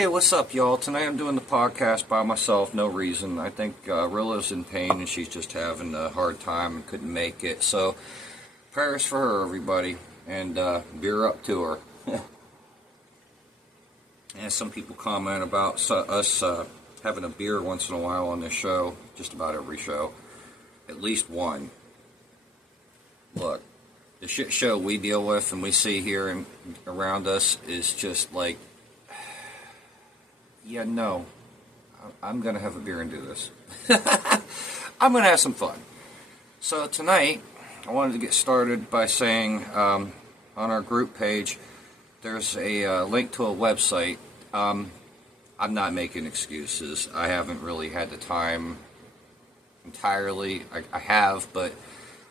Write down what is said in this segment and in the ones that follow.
Hey, what's up, y'all? Tonight I'm doing the podcast by myself, no reason. I think Rilla's in pain and she's just having a hard time and couldn't make it. So, prayers for her, everybody, and beer up to her. And some people comment about us having a beer once in a while on this show, just about every show. At least one. Look, the shit show we deal with and we see here and around us is just like, yeah, no, I'm going to have a beer and do this. I'm going to have some fun. So tonight, I wanted to get started by saying on our group page, there's a link to a website. I'm not making excuses. I haven't really had the time entirely. I have, but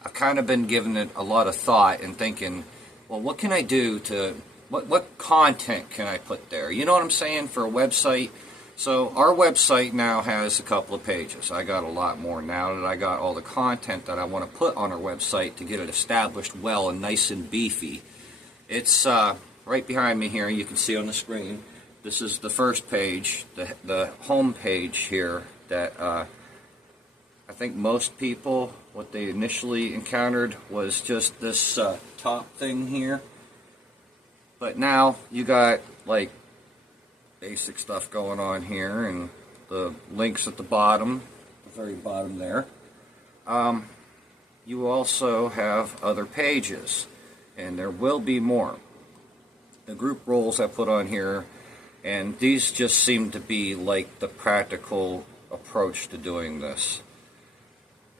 I've kind of been giving it a lot of thought and thinking, well, what can I do to, what content can I put there? You know what I'm saying, for a website? So our website now has a couple of pages. I got a lot more now that I got all the content that I want to put on our website to get it established well and nice and beefy. It's right behind me here. You can see on the screen. This is the first page, the home page here that I think most people, what they initially encountered was just this top thing here. But now you got like basic stuff going on here and the links at the bottom, the very bottom there. You also have other pages, and there will be more. The group roles I put on here, and these just seem to be like the practical approach to doing this.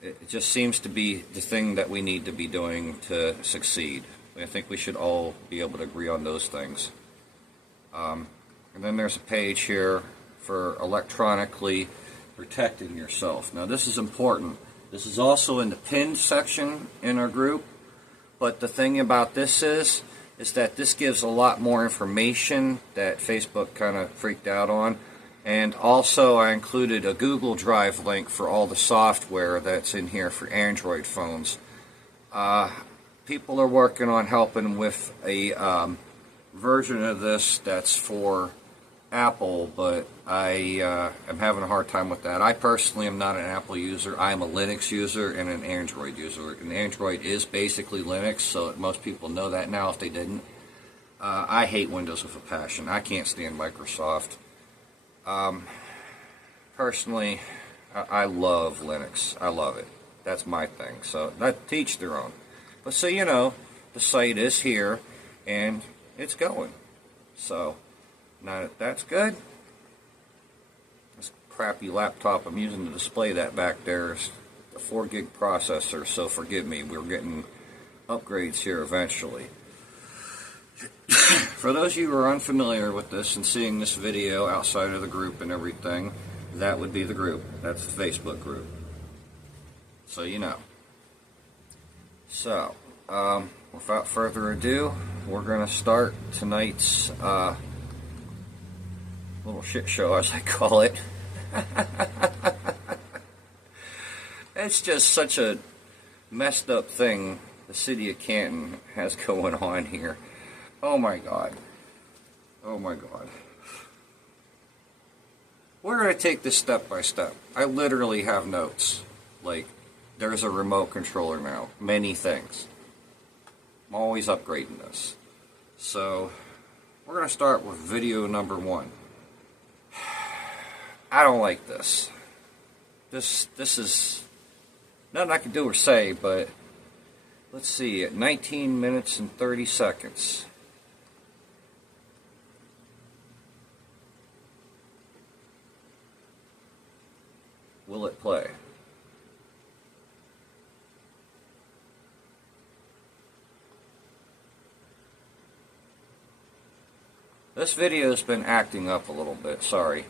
It just seems to be the thing that we need to be doing to succeed. I think we should all be able to agree on those things. And then there's a page here for electronically protecting yourself. Now this is important. This is also in the pinned section in our group. But the thing about this is that this gives a lot more information that Facebook kind of freaked out on. And also I included a Google Drive link for all the software that's in here for Android phones. People are working on helping with a version of this that's for Apple, but I am having a hard time with that. I personally am not an Apple user. I am a Linux user and an Android user. And Android is basically Linux, so most people know that now if they didn't. I hate Windows with a passion. I can't stand Microsoft. Personally, I love Linux. I love it. That's my thing. So, to each their own. But so you know, the site is here, and it's going. So, now that that's good, this crappy laptop I'm using to display that back there is a 4 gig processor, so forgive me, we're getting upgrades here eventually. For those of you who are unfamiliar with this and seeing this video outside of the group and everything, that would be the group. That's the Facebook group. So you know. So, without further ado, we're going to start tonight's little shit show, as I call it. It's just such a messed up thing the city of Canton has going on here. Oh my God. Oh my God. We're going to take this step by step. I literally have notes. Like, there's a remote controller now. Many things. I'm always upgrading this. So, we're going to start with video number 1. I don't like this. This is nothing I can do or say, but let's see, at 19 minutes and 30 seconds. Will it play? This video's been acting up a little bit, sorry.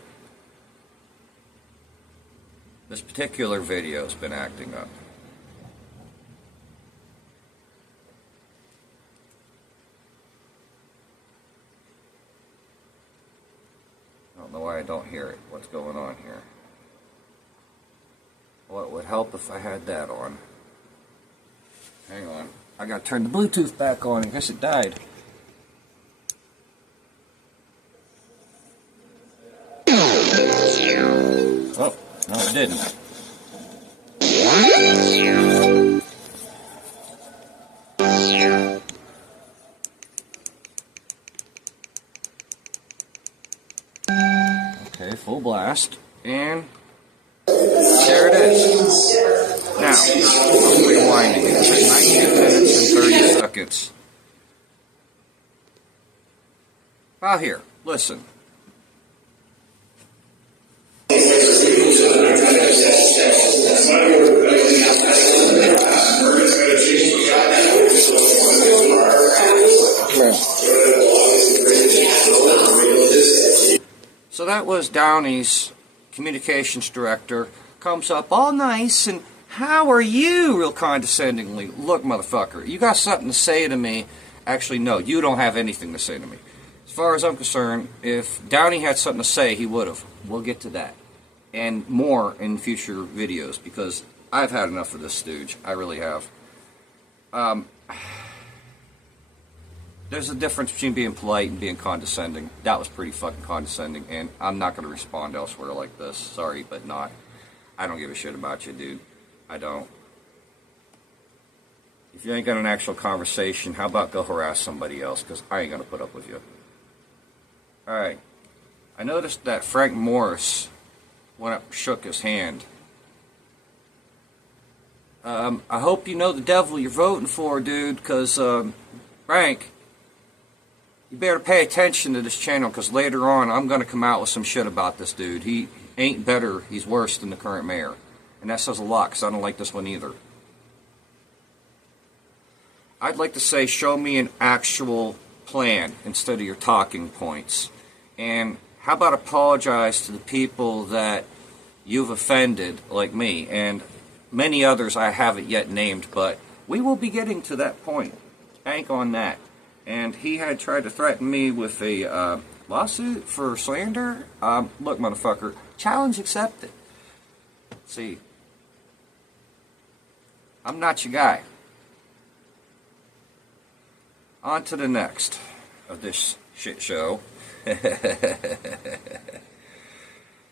This particular video's been acting up. I don't know why I don't hear it. What's going on here? Well, it would help if I had that on. Hang on. I gotta turn the Bluetooth back on. I guess it died. I didn't. Okay, full blast, and there it is. Now, I'm rewinding it. 19 minutes and 30 seconds. Now here, listen. So that was Downey's communications director. Comes up all nice and, how are you? Real condescendingly. Look, motherfucker, you got something to say to me. Actually, no, you don't have anything to say to me. As far as I'm concerned, if Downey had something to say, he would have. We'll get to that. And more in future videos, because I've had enough of this stooge. I really have. There's a difference between being polite and being condescending. That was pretty fucking condescending, and I'm not going to respond elsewhere like this. Sorry, but not. I don't give a shit about you, dude. I don't. If you ain't got an actual conversation, how about go harass somebody else, because I ain't going to put up with you. Alright. I noticed that Frank Morris went up and shook his hand. I hope you know the devil you're voting for, dude, because, Frank, you better pay attention to this channel, because later on I'm going to come out with some shit about this dude. He ain't better, he's worse than the current mayor. And that says a lot, because I don't like this one either. I'd like to say, show me an actual plan instead of your talking points. And how about apologize to the people that you've offended, like me, and many others I haven't yet named, but we will be getting to that point. Bank on that. And he had tried to threaten me with a lawsuit for slander. Look, motherfucker, challenge accepted. See, I'm not your guy. On to the next of this shit show.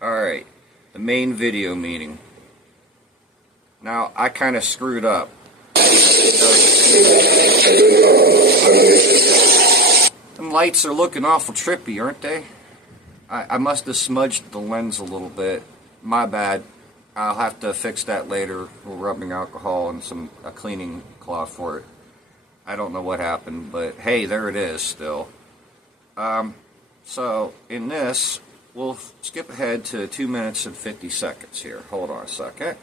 Alright, the main video meeting. Now, I kind of screwed up. Them lights are looking awful trippy, aren't they? I must have smudged the lens a little bit. My bad. I'll have to fix that later with rubbing alcohol and a cleaning cloth for it. I don't know what happened, but hey, there it is still. So, in this, we'll skip ahead to 2 minutes and 50 seconds here. Hold on a second.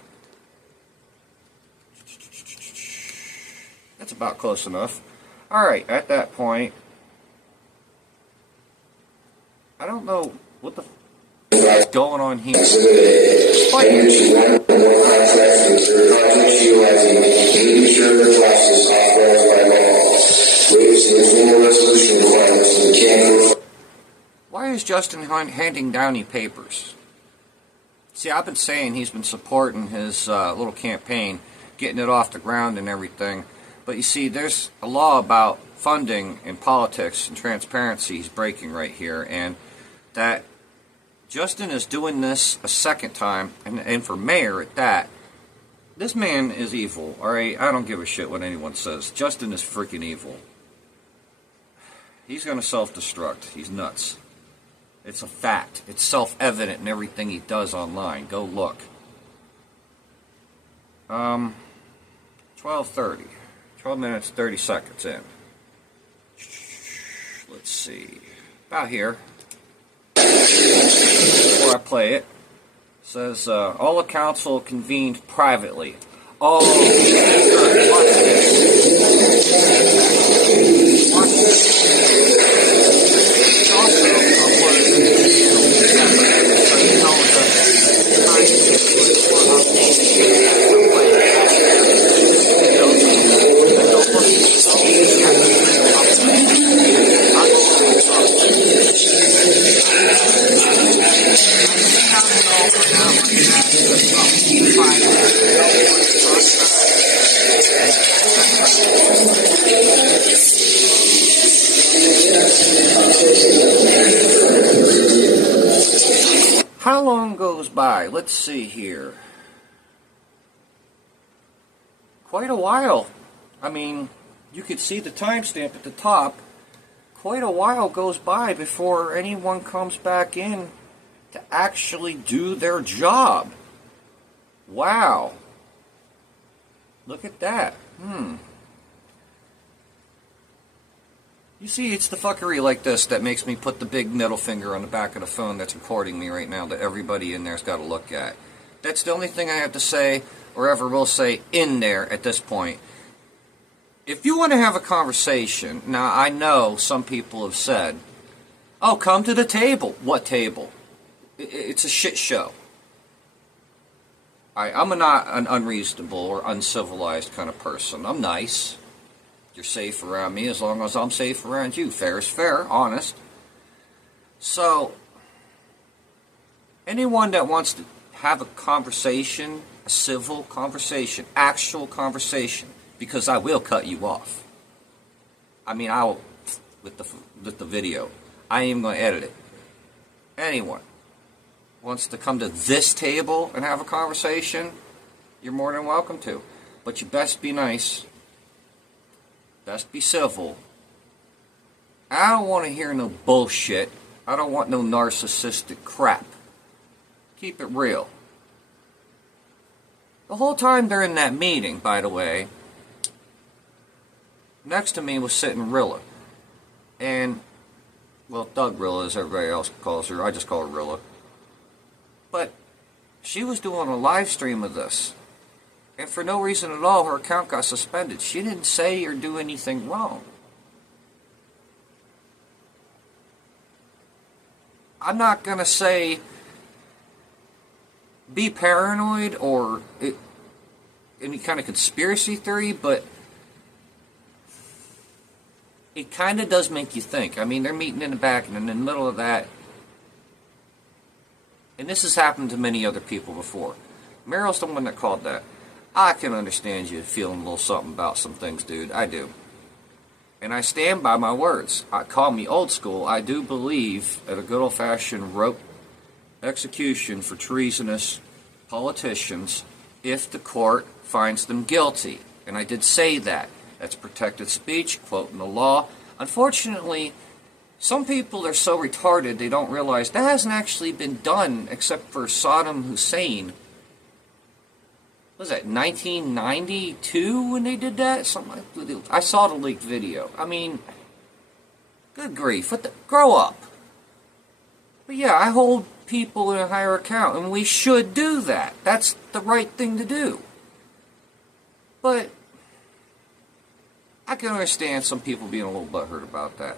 That's about close enough. Alright, at that point, I don't know what the is going on here. Why is Justin handing Downey papers? See, I've been saying he's been supporting his little campaign, getting it off the ground and everything. But you see, there's a law about funding in politics and transparency he's breaking right here, and that Justin is doing this a second time, and for mayor at that. This man is evil, alright? I don't give a shit what anyone says. Justin is freaking evil. He's going to self-destruct. He's nuts. It's a fact. It's self-evident in everything he does online. Go look. 12:30. 12 minutes, 30 seconds in. Let's see. About here. Before I play it, says, all the council convened privately. Oh, watch this. Watch this. It's also uploaded to the channel, so you know the time for How long goes by? Let's see here. Quite a while. I mean, you could see the timestamp at the top. Quite a while goes by before anyone comes back in to actually do their job. Wow. Look at that. You see, it's the fuckery like this that makes me put the big middle finger on the back of the phone that's recording me right now that everybody in there's got to look at. That's the only thing I have to say, or ever will say, in there at this point. If you want to have a conversation, now I know some people have said, oh, come to the table. What table? It's a shit show. I'm not an unreasonable or uncivilized kind of person. I'm nice. You're safe around me as long as I'm safe around you. Fair is fair, honest. So, anyone that wants to have a conversation, a civil conversation, actual conversation, because I will cut you off. I mean, I'll, with the video, I ain't even going to edit it. Anyone wants to come to this table and have a conversation, you're more than welcome to. But you best be nice. Best be civil. I don't want to hear no bullshit. I don't want no narcissistic crap. Keep it real. The whole time they're in that meeting, by the way, next to me was sitting Rilla. And, well, Doug Rilla, as everybody else calls her. I just call her Rilla. But she was doing a live stream of this. And for no reason at all, her account got suspended. She didn't say or do anything wrong. I'm not going to say be paranoid or any kind of conspiracy theory, but it kind of does make you think. I mean, they're meeting in the back, and in the middle of that, and this has happened to many other people before. Meryl's the one that called that. I can understand you feeling a little something about some things, dude. I do. And I stand by my words. Call me old school. I do believe at a good old-fashioned rope execution for treasonous politicians if the court finds them guilty. And I did say that. That's protected speech, quoting the law. Unfortunately, some people are so retarded they don't realize that hasn't actually been done except for Saddam Hussein. Was that 1992 when they did that? Something like, I saw the leaked video. I mean, good grief. Grow up. But yeah, I hold people in a higher account, and we should do that. That's the right thing to do. But I can understand some people being a little butthurt about that.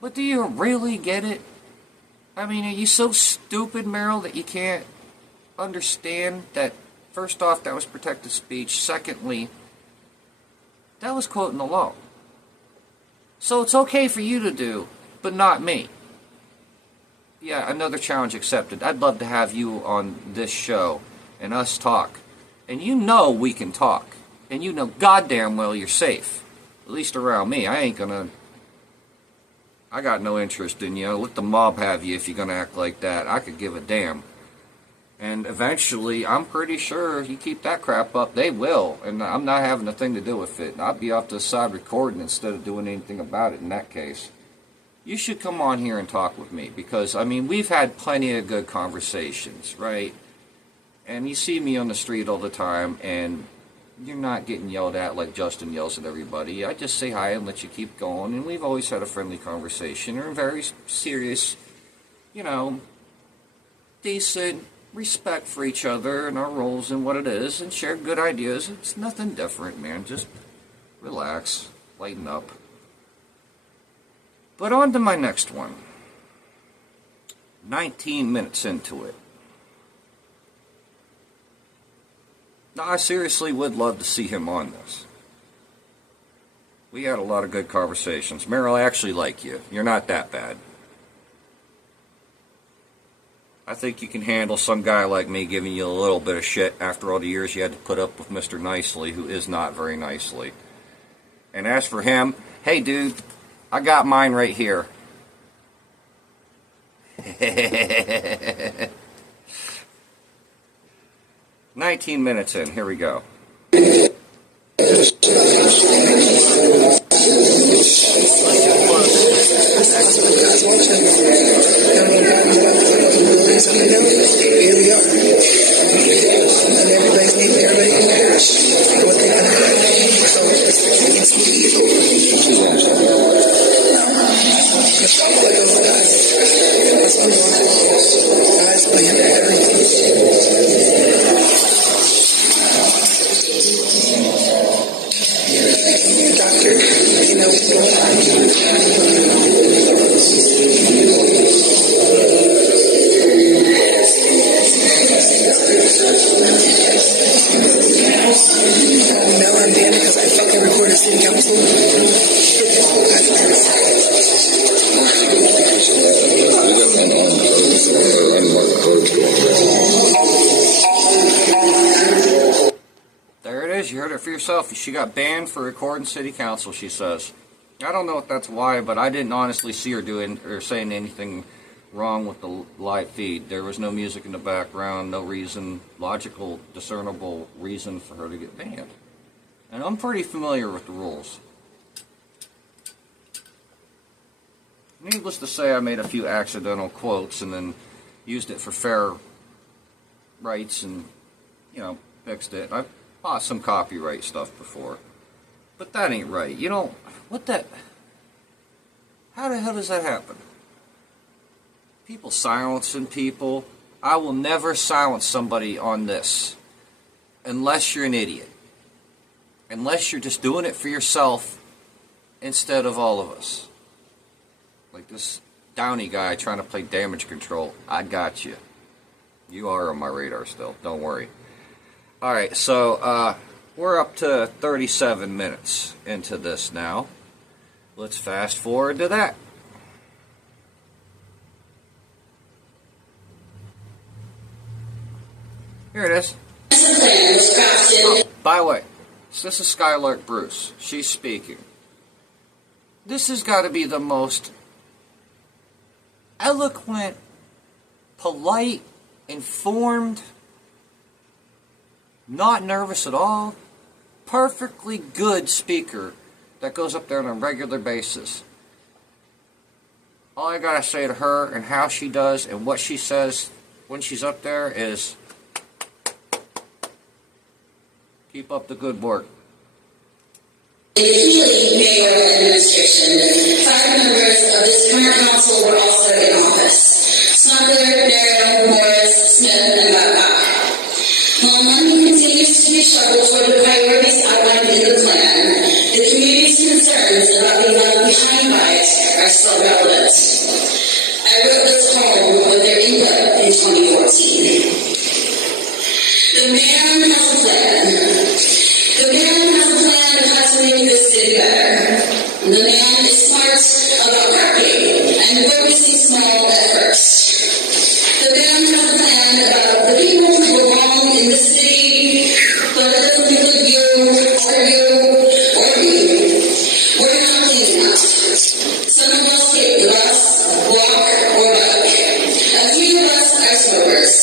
But do you really get it? I mean, are you so stupid, Meryl, that you can't understand that, first off, that was protected speech. Secondly, that was quoting the law. So it's okay for you to do, but not me. Yeah, another challenge accepted. I'd love to have you on this show and us talk. And you know we can talk. And you know goddamn well you're safe. At least around me. I got no interest in you. Let the mob have you if you're going to act like that. I could give a damn. And eventually, I'm pretty sure you keep that crap up, they will. And I'm not having a thing to do with it. I'll be off to the side recording instead of doing anything about it in that case. You should come on here and talk with me. Because, I mean, we've had plenty of good conversations, right? And you see me on the street all the time, and you're not getting yelled at like Justin yells at everybody. I just say hi and let you keep going. And we've always had a friendly conversation. We're very serious, decent respect for each other and our roles and what it is, and share good ideas. It's nothing different, man. Just relax, lighten up. But on to my next one. 19 minutes into it. Now, I seriously would love to see him on this. We had a lot of good conversations. Meryl, I actually like you. You're not that bad. I think you can handle some guy like me giving you a little bit of shit after all the years you had to put up with Mr. Nicely, who is not very nicely. And as for him, hey dude, I got mine right here. "19 minutes in. Here we go." You heard it for yourself. She got banned for recording city council, she says. I don't know if that's why, but I didn't honestly see her doing or saying anything wrong with the live feed. There was no music in the background, no reason, logical, discernible reason for her to get banned. And I'm pretty familiar with the rules. Needless to say, I made a few accidental quotes and then used it for fair rights and, fixed it. I've bought some copyright stuff before. But that ain't right. How the hell does that happen? People silencing people. I will never silence somebody on this. Unless you're an idiot. Unless you're just doing it for yourself instead of all of us. Like this Downey guy trying to play damage control. I got you. You are on my radar still. Don't worry. Alright, so we're up to 37 minutes into this now. Let's fast forward to that. Here it is. Oh, by the way, this is Skylark Bruce. She's speaking. This has got to be the most eloquent, polite, informed, not nervous at all, perfectly good speaker that goes up there on a regular basis. All I gotta say to her and how she does and what she says when she's up there is, keep up the good work. In the Healy mayoral administration, 5 members of this current council were also in office. Smuggler, Darrow, Morris, Smith, and Babcock. While money continues to be shoveled toward the priorities outlined in the plan, the community's concerns about being left behind by it are still relevant. I wrote this home with their input in 2014. The man has a plan. The man has a plan of how to make this city better. The man is smart about parking and focusing small at first. The man has a plan about the people who belong in the city, but it doesn't include you, or you, or me. We're not clean enough. Some of us take the bus, walk, or bike. A few of us are smokers.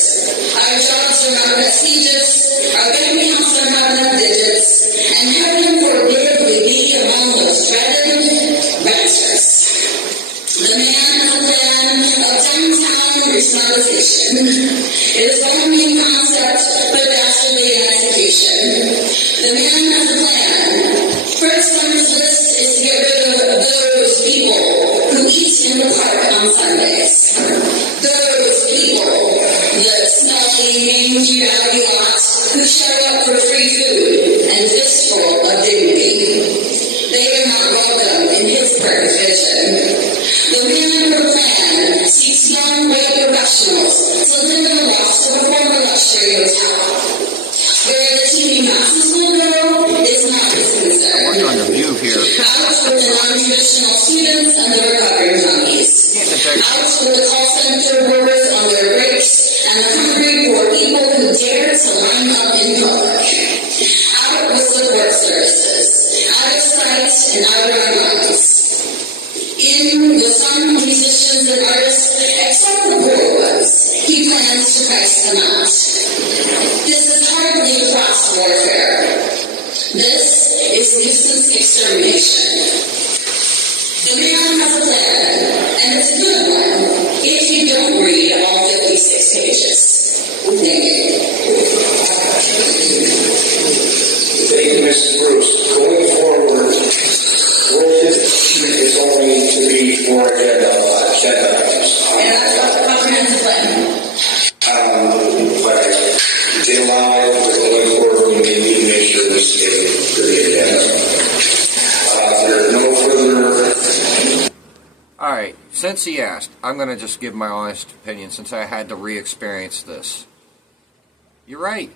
Our jobs are not prestigious, our bank accounts are not enough digits, and heaven forbid we be among those dreaded renters. The man has a plan of downtown restartization. It is one main concept, but dastardly in execution. The man has a plan. First on his list is to get rid of those people who eat in the park on Sundays. Those people, the smelly, mangy, rowdy lot who show up for free food and fistful of dignity. They are not welcome in his perfect vision. The man of the plan seeks young white professionals to live in the lofts of a former luxury hotel. Where the teeny masses will go is not his concern. Work on the view here. Out with the non-traditional students and the recovering dummies. Out with the call center workers on their breaks and the hungry poor people who dare to line up in public. Out with support services. Out of sight and out of our minds. In with some musicians and artists, except the plans to price them out. This is hardly cross warfare. This is nuisance extermination. The man has a plan, and it's a good one, if you don't read all 56 pages. Thank you. Thank you, Mrs. Bruce. Going forward, Rule 15 is only to be for agenda items. And that's what the comprehensive plan. But they allow it, but going forward, we need to make sure we stay to the agenda. There are no further. Alright, since he asked, I'm going to just give my honest opinion since I had to re-experience this. You're right.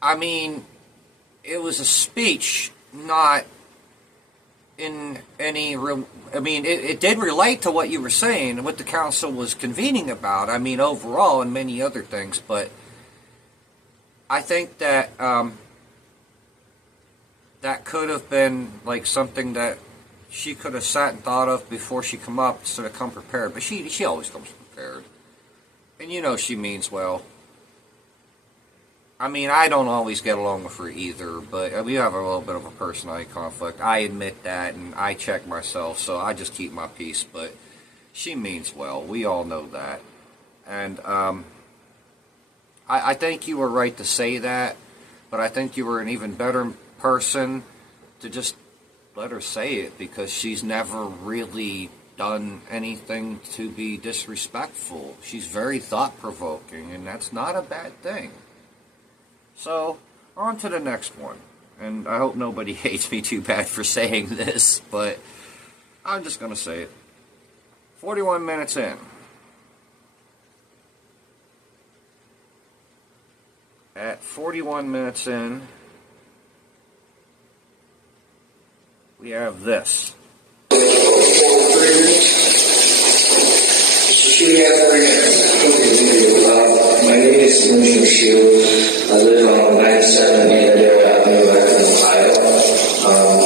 I mean, it was a speech, not in any real... I mean, it did relate to what you were saying and what the council was convening about. I mean, overall, and many other things, but I think that that could have been like something that she could have sat and thought of before she come up instead of come prepared. But she always comes prepared. And you know she means well. I mean, I don't always get along with her either, but we have a little bit of a personality conflict. I admit that, and I check myself, so I just keep my peace. But she means well. We all know that. And I think you were right to say that, but I think you were an even better person to just let her say it, because she's never really done anything to be disrespectful. She's very thought-provoking, and that's not a bad thing. So, on to the next one. And I hope nobody hates me too bad for saying this, but I'm just going to say it. 41 minutes in. At 41 minutes in, we have this. My name is Benjamin Shu. I live on 97 Annandale Avenue, Canton, Ohio.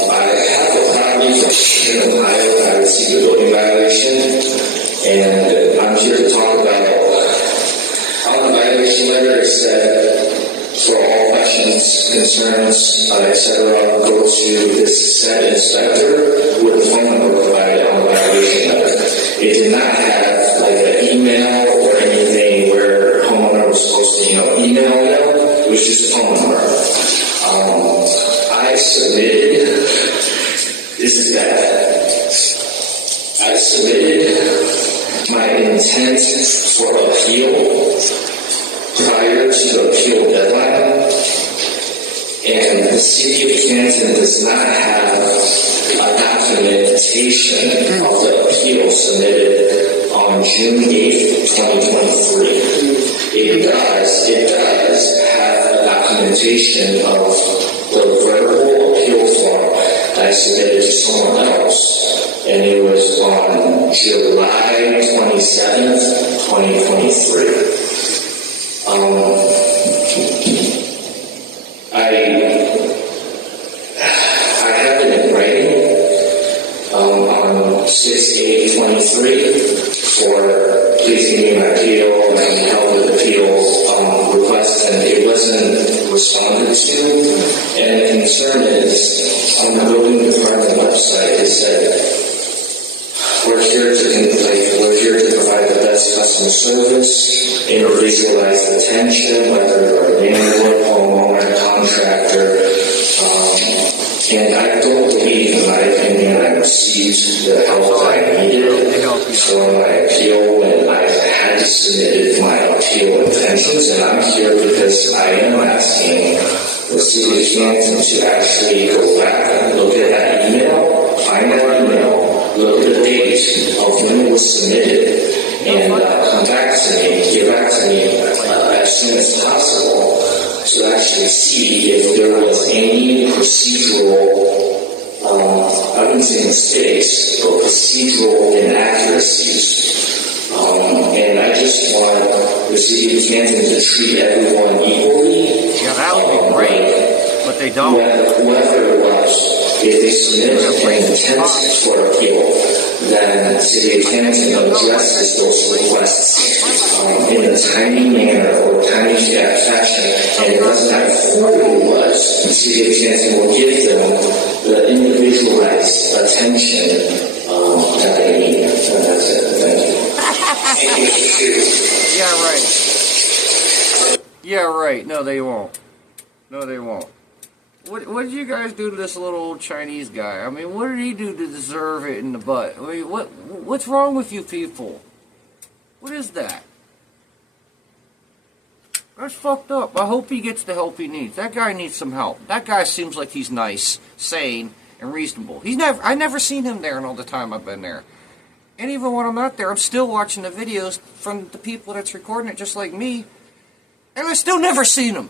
I have a property from Canton, Ohio. I received a building violation, and I'm here to talk about how the violation letter is said for all questions, concerns, etc. Go to this said inspector with the phone number provided on the violation letter. It did not have like an email or anything where homeowner was supposed to, email them. It was just a phone number. I submitted. This is bad. I submitted my intent for appeal prior to the appeal deadline, and the city of Canton does not have a documentation of the appeal submitted on June 8th, 2023. It does have a documentation of the verbal appeal form that I submitted to someone else, and it was on July 27th, 2023. I have it in writing on 6/8/23 for please give me my appeal and held the appeal request, and it wasn't responded to. And the concern is on the building department website, it said we're here to provide the best customer service, individualized attention, whether you're a landlord, homeowner, contractor. And I don't believe, in my opinion, I received the help that I needed. So my appeal, when I had to submit my appeal intentions, and I'm here because I am asking the city of Canton to actually go back and look at that email, find that email, look at the date of when it was submitted, and come back to me, get back to me as soon as possible to actually see if there was any procedural, I wouldn't say mistakes, but procedural inaccuracies. And I just want the city of Canton to treat everyone equally. Yeah, that would be great, but they don't. Whether it was, if they submit an intent for appeal, then the city of Canton addresses those requests in a tiny manner or tiny fashion, and it doesn't matter who it was. C.J. Canton will give them the individualized attention that they need. And that's it. Thank you. Yeah, right. Yeah, right. No, they won't. No, they won't. What did you guys do to this little old Chinese guy? I mean, what did he do to deserve it in the butt? I mean, what's wrong with you people? What is that? That's fucked up. I hope he gets the help he needs. That guy needs some help. That guy seems like he's nice, sane, and reasonable. I never seen him there in all the time I've been there. And even when I'm not there, I'm still watching the videos from the people that's recording it just like me. And I still never seen him.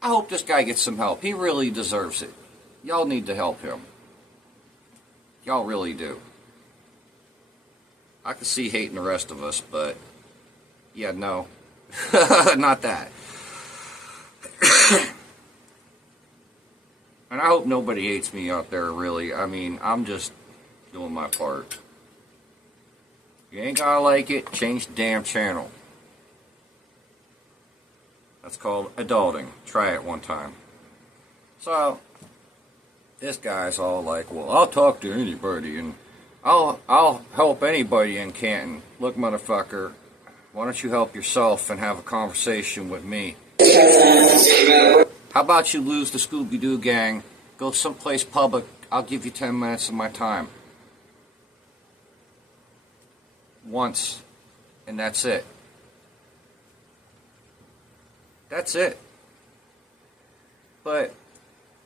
I hope this guy gets some help. He really deserves it. Y'all need to help him. Y'all really do. I can see hating the rest of us, but yeah, no. Not that. And I hope nobody hates me out there, really. I mean, I'm just doing my part. You ain't gotta like it, change the damn channel. That's called adulting. Try it one time. So, this guy's all like, well, I'll talk to anybody, and I'll help anybody in Canton. Look, motherfucker, why don't you help yourself and have a conversation with me? How about you lose the Scooby-Doo gang, go someplace public, I'll give you 10 minutes of my time. Once, and that's it. That's it. But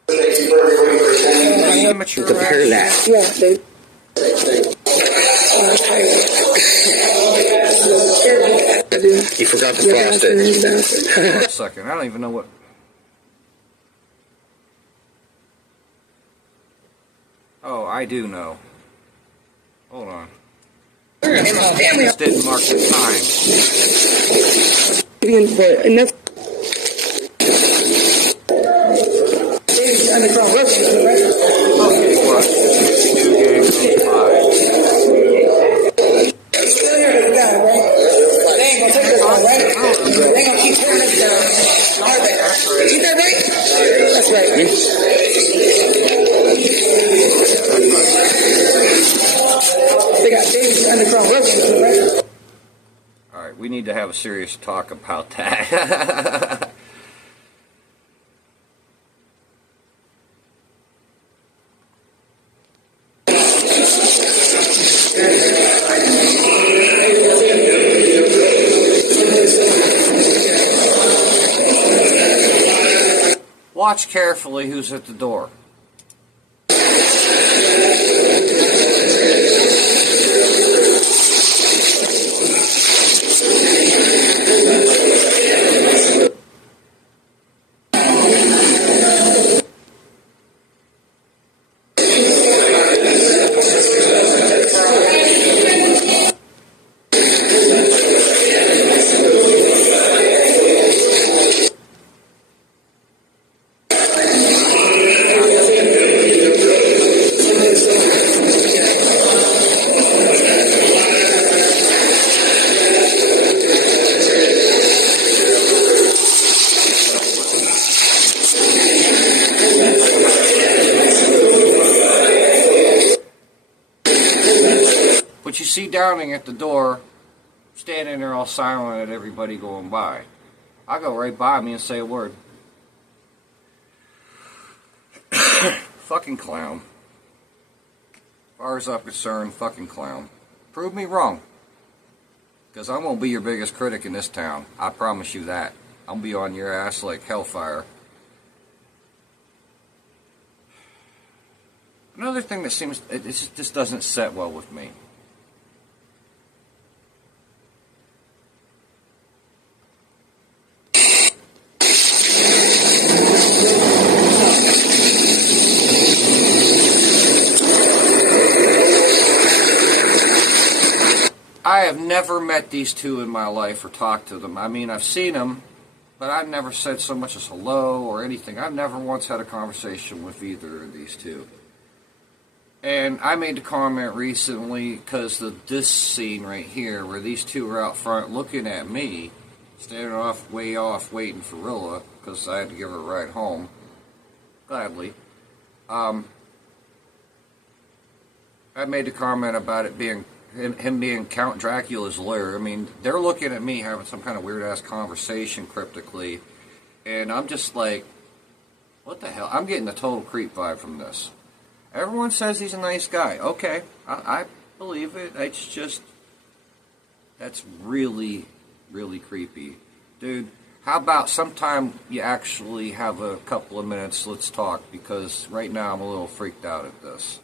immature compare that. Yeah, they. You forgot to flash it. Hold on a second. I don't even know what. Oh, I do know. Hold on. Just didn't mark the time. Enough. Okay, what? Two games, 5. That's right. They got Davis Underground Revolution, right? Alright, we need to have a serious talk about that. Watch carefully who's at the door. But you see Downing at the door, standing there all silent at everybody going by. I go right by me and say a word. Fucking clown. As far as I'm concerned, fucking clown. Prove me wrong. Because I won't be your biggest critic in this town. I promise you that. I'll be on your ass like hellfire. Another thing that seems, it just doesn't set well with me. I have never met these two in my life or talked to them. I mean, I've seen them, but I've never said so much as hello or anything. I've never once had a conversation with either of these two. And I made the comment recently because of this scene right here, where these two are out front looking at me, standing way off, waiting for Rilla, because I had to give her a ride home, gladly. I made the comment about it being him being Count Dracula's lawyer. I mean, they're looking at me having some kind of weird-ass conversation cryptically, and I'm just like, what the hell? I'm getting the total creep vibe from this. Everyone says he's a nice guy. Okay, I believe it. It's just, that's really, really creepy. Dude, how about sometime you actually have a couple of minutes, let's talk, because right now I'm a little freaked out at this.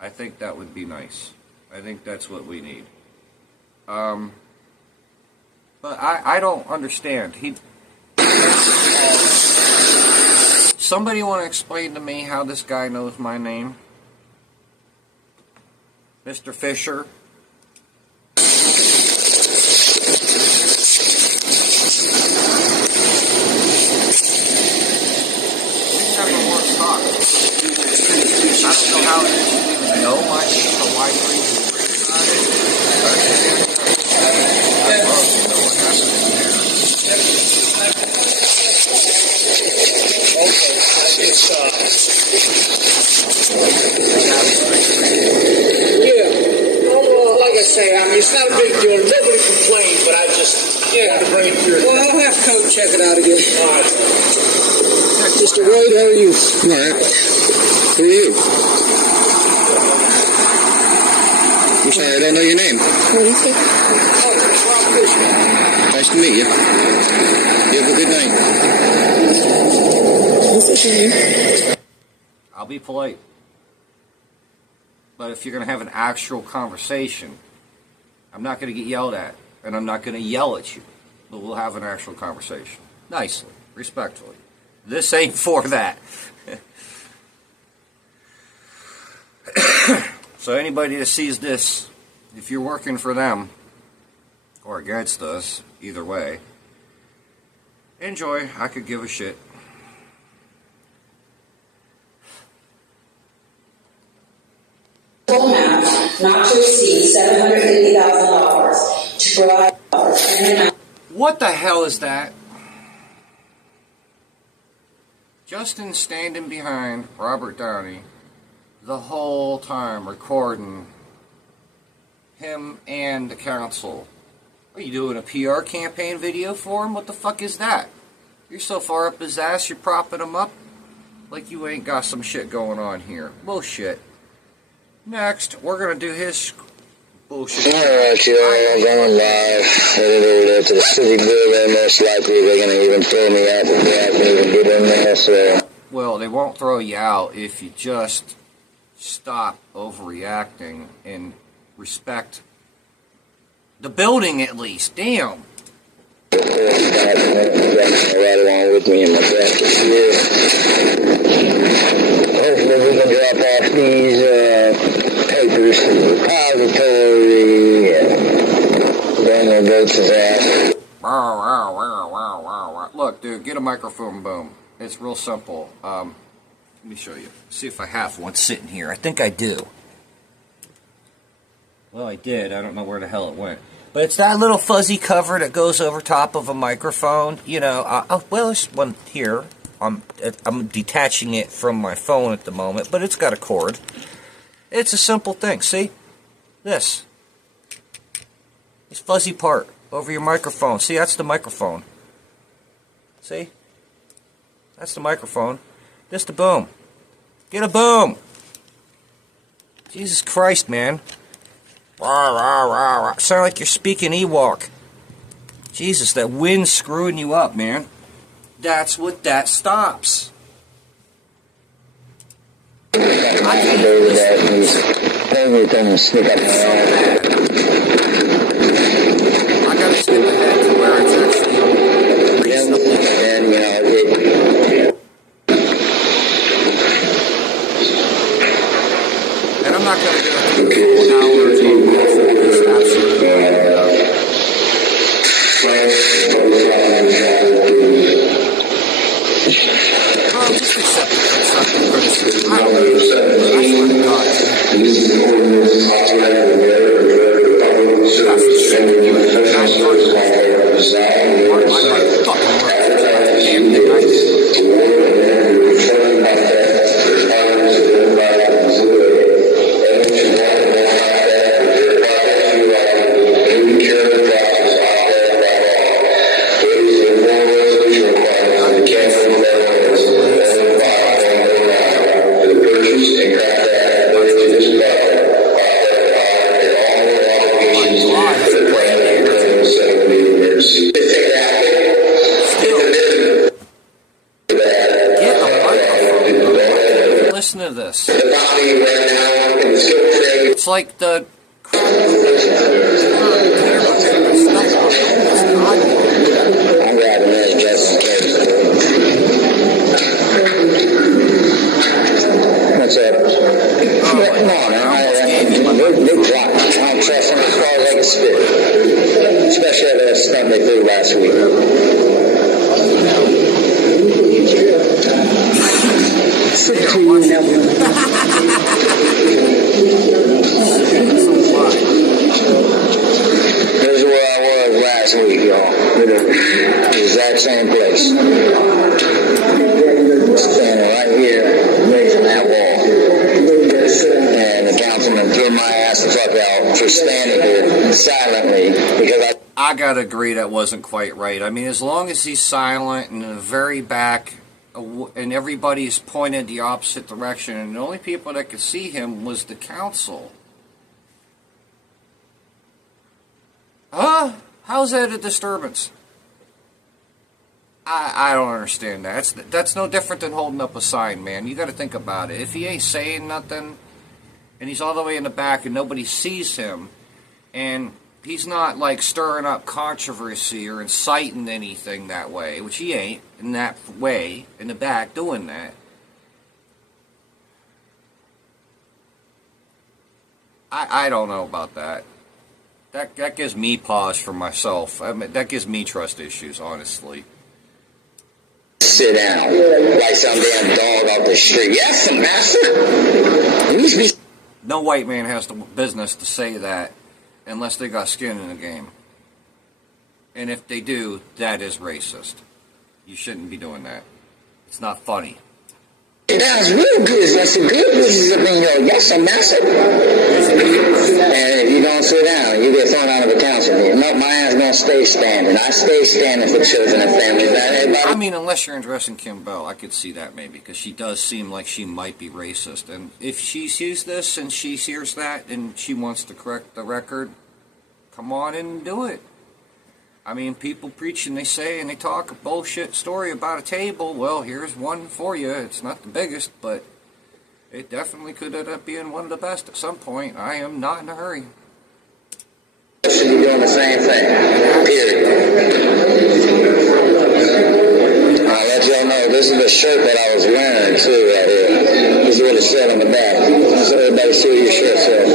I think that would be nice. I think that's what we need. But I don't understand. Somebody want to explain to me how this guy knows my name? Mr. Fisher? We never once talked. I don't know how it is you even know my name or why you're even worried about it. I'd love to know what happened there. Yeah. Well, like I say, I mean, it's not a big deal. Nobody complained, but I just wanted to bring it to your Well, I'll have Coach check it out again. All right. Mr. Wade, how are you? All right. Who are you? I'm sorry, I don't know your name. What is it? Oh, Rob Fishman. Nice to meet you. You have a good night. What's his name? I'll be polite. But if you're going to have an actual conversation, I'm not going to get yelled at, and I'm not going to yell at you, but we'll have an actual conversation. Nicely, respectfully. This ain't for that. So anybody that sees this, if you're working for them, or against us, either way, enjoy. I could give a shit. Full amount not to exceed $750,000 to provide an amount. What the hell is that? Justin standing behind Robert Downey the whole time recording him and the council. Are you doing a PR campaign video for him? What the fuck is that? You're so far up his ass, you're propping him up like you ain't got some shit going on here. Bullshit. Next, we're gonna do his bullshit. Alright, you know, I'm going live. Headed over there to the city building. Most likely they're going to even throw me out before I can even get in there, so... Well, they won't throw you out if you just stop overreacting and respect the building at least. Damn. Right along with me in my jacket here. Hopefully we can drop off these papers to the repository and then we'll go to that. Look, dude, get a microphone, boom. It's real simple. Let me show you. See if I have one sitting here. I think I do. Well, I did. I don't know where the hell it went. But it's that little fuzzy cover that goes over top of a microphone. You know, well, there's one here. I'm detaching it from my phone at the moment, but it's got a cord. It's a simple thing. See? This fuzzy part over your microphone. See, that's the microphone. See? That's the microphone. This the boom. Get a boom. Jesus Christ, man. Rah, rah, rah, rah. Sound like you're speaking Ewok. Jesus, that wind's screwing you up, man. That's what that stops. I can't listen. Everything sneak up. I gotta skip ahead to where it's actually reasonable. And, you know, And I'm not gonna go through the full hours on this. It's absolutely well, just accept the constructive criticism. I swear to God. listen to this. The body right now is still trade. It's like the... I'm grabbing this just in case. What's up? Come on, man. They clock. I don't trust them as far as I can spit. Especially after that stunt they threw last week. Here's where I was last week, y'all. The exact same place. Standing right here, facing that wall. And the councilman threw my ass the fuck out for standing here silently because I gotta agree that wasn't quite right. I mean, as long as he's silent and in the very back, and everybody's pointed the opposite direction, and the only people that could see him was the council. Huh? How's that a disturbance? I don't understand that. That's no different than holding up a sign, man. You got to think about it. If he ain't saying nothing, and he's all the way in the back, and nobody sees him, and he's not like stirring up controversy or inciting anything that way, which he ain't in that way in the back doing that. I don't know about that. That gives me pause for myself. I mean, that gives me trust issues, honestly. sit down like some damn dog off the street. Yes, master. No white man has the business to say that unless they got skin in the game. And if they do, that is racist. You shouldn't be doing that. It's not funny. That's real good. That's a good business up in your yes, master. And if you don't sit down, you get thrown out of the council. No, my ass gonna stay standing. I stay standing for children and families. I mean, unless you're addressing Kim Bell, I could see that maybe, because she does seem like she might be racist. And if she sees this and she hears that and she wants to correct the record, come on in and do it. I mean, people preach and they say and they talk a bullshit story about a table. Well, here's one for you. It's not the biggest, but it definitely could end up being one of the best at some point. I am not in a hurry. Should be doing the same thing. Period. I'll let y'all know, this is the shirt that I was wearing, too, right here. This is what it said on the back. So everybody see what your shirt says.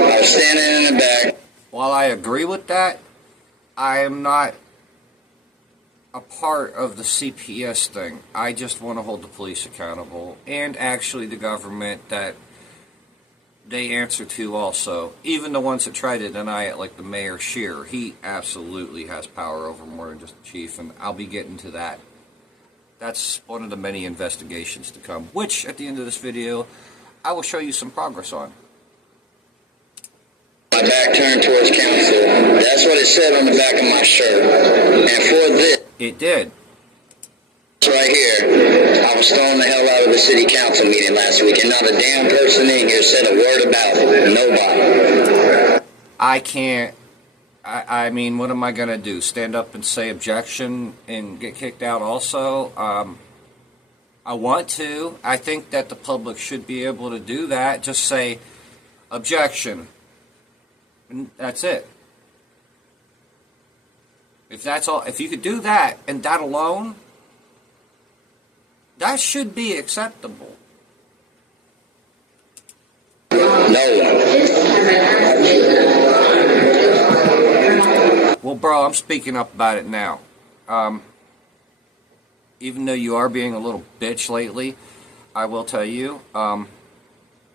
I was standing in the back. While I agree with that, I am not a part of the CPS thing. I just want to hold the police accountable, and actually the government that they answer to also. Even the ones that try to deny it, like the Mayor Scheer, he absolutely has power over more than just the chief, and I'll be getting to that. That's one of the many investigations to come, which at the end of this video, I will show you some progress on. My back turned towards council. That's what it said on the back of my shirt. And for this, it did. Right here, I was thrown the hell out of the city council meeting last week, and not a damn person in here said a word about it. Nobody. I can't. I mean, what am I going to do? Stand up and say objection and get kicked out also? I want to. I think that the public should be able to do that. Just say objection. And that's it. If that's all, if you could do that and that alone, that should be acceptable. No one. Well, bro, I'm speaking up about it now. Even though you are being a little bitch lately, I will tell you,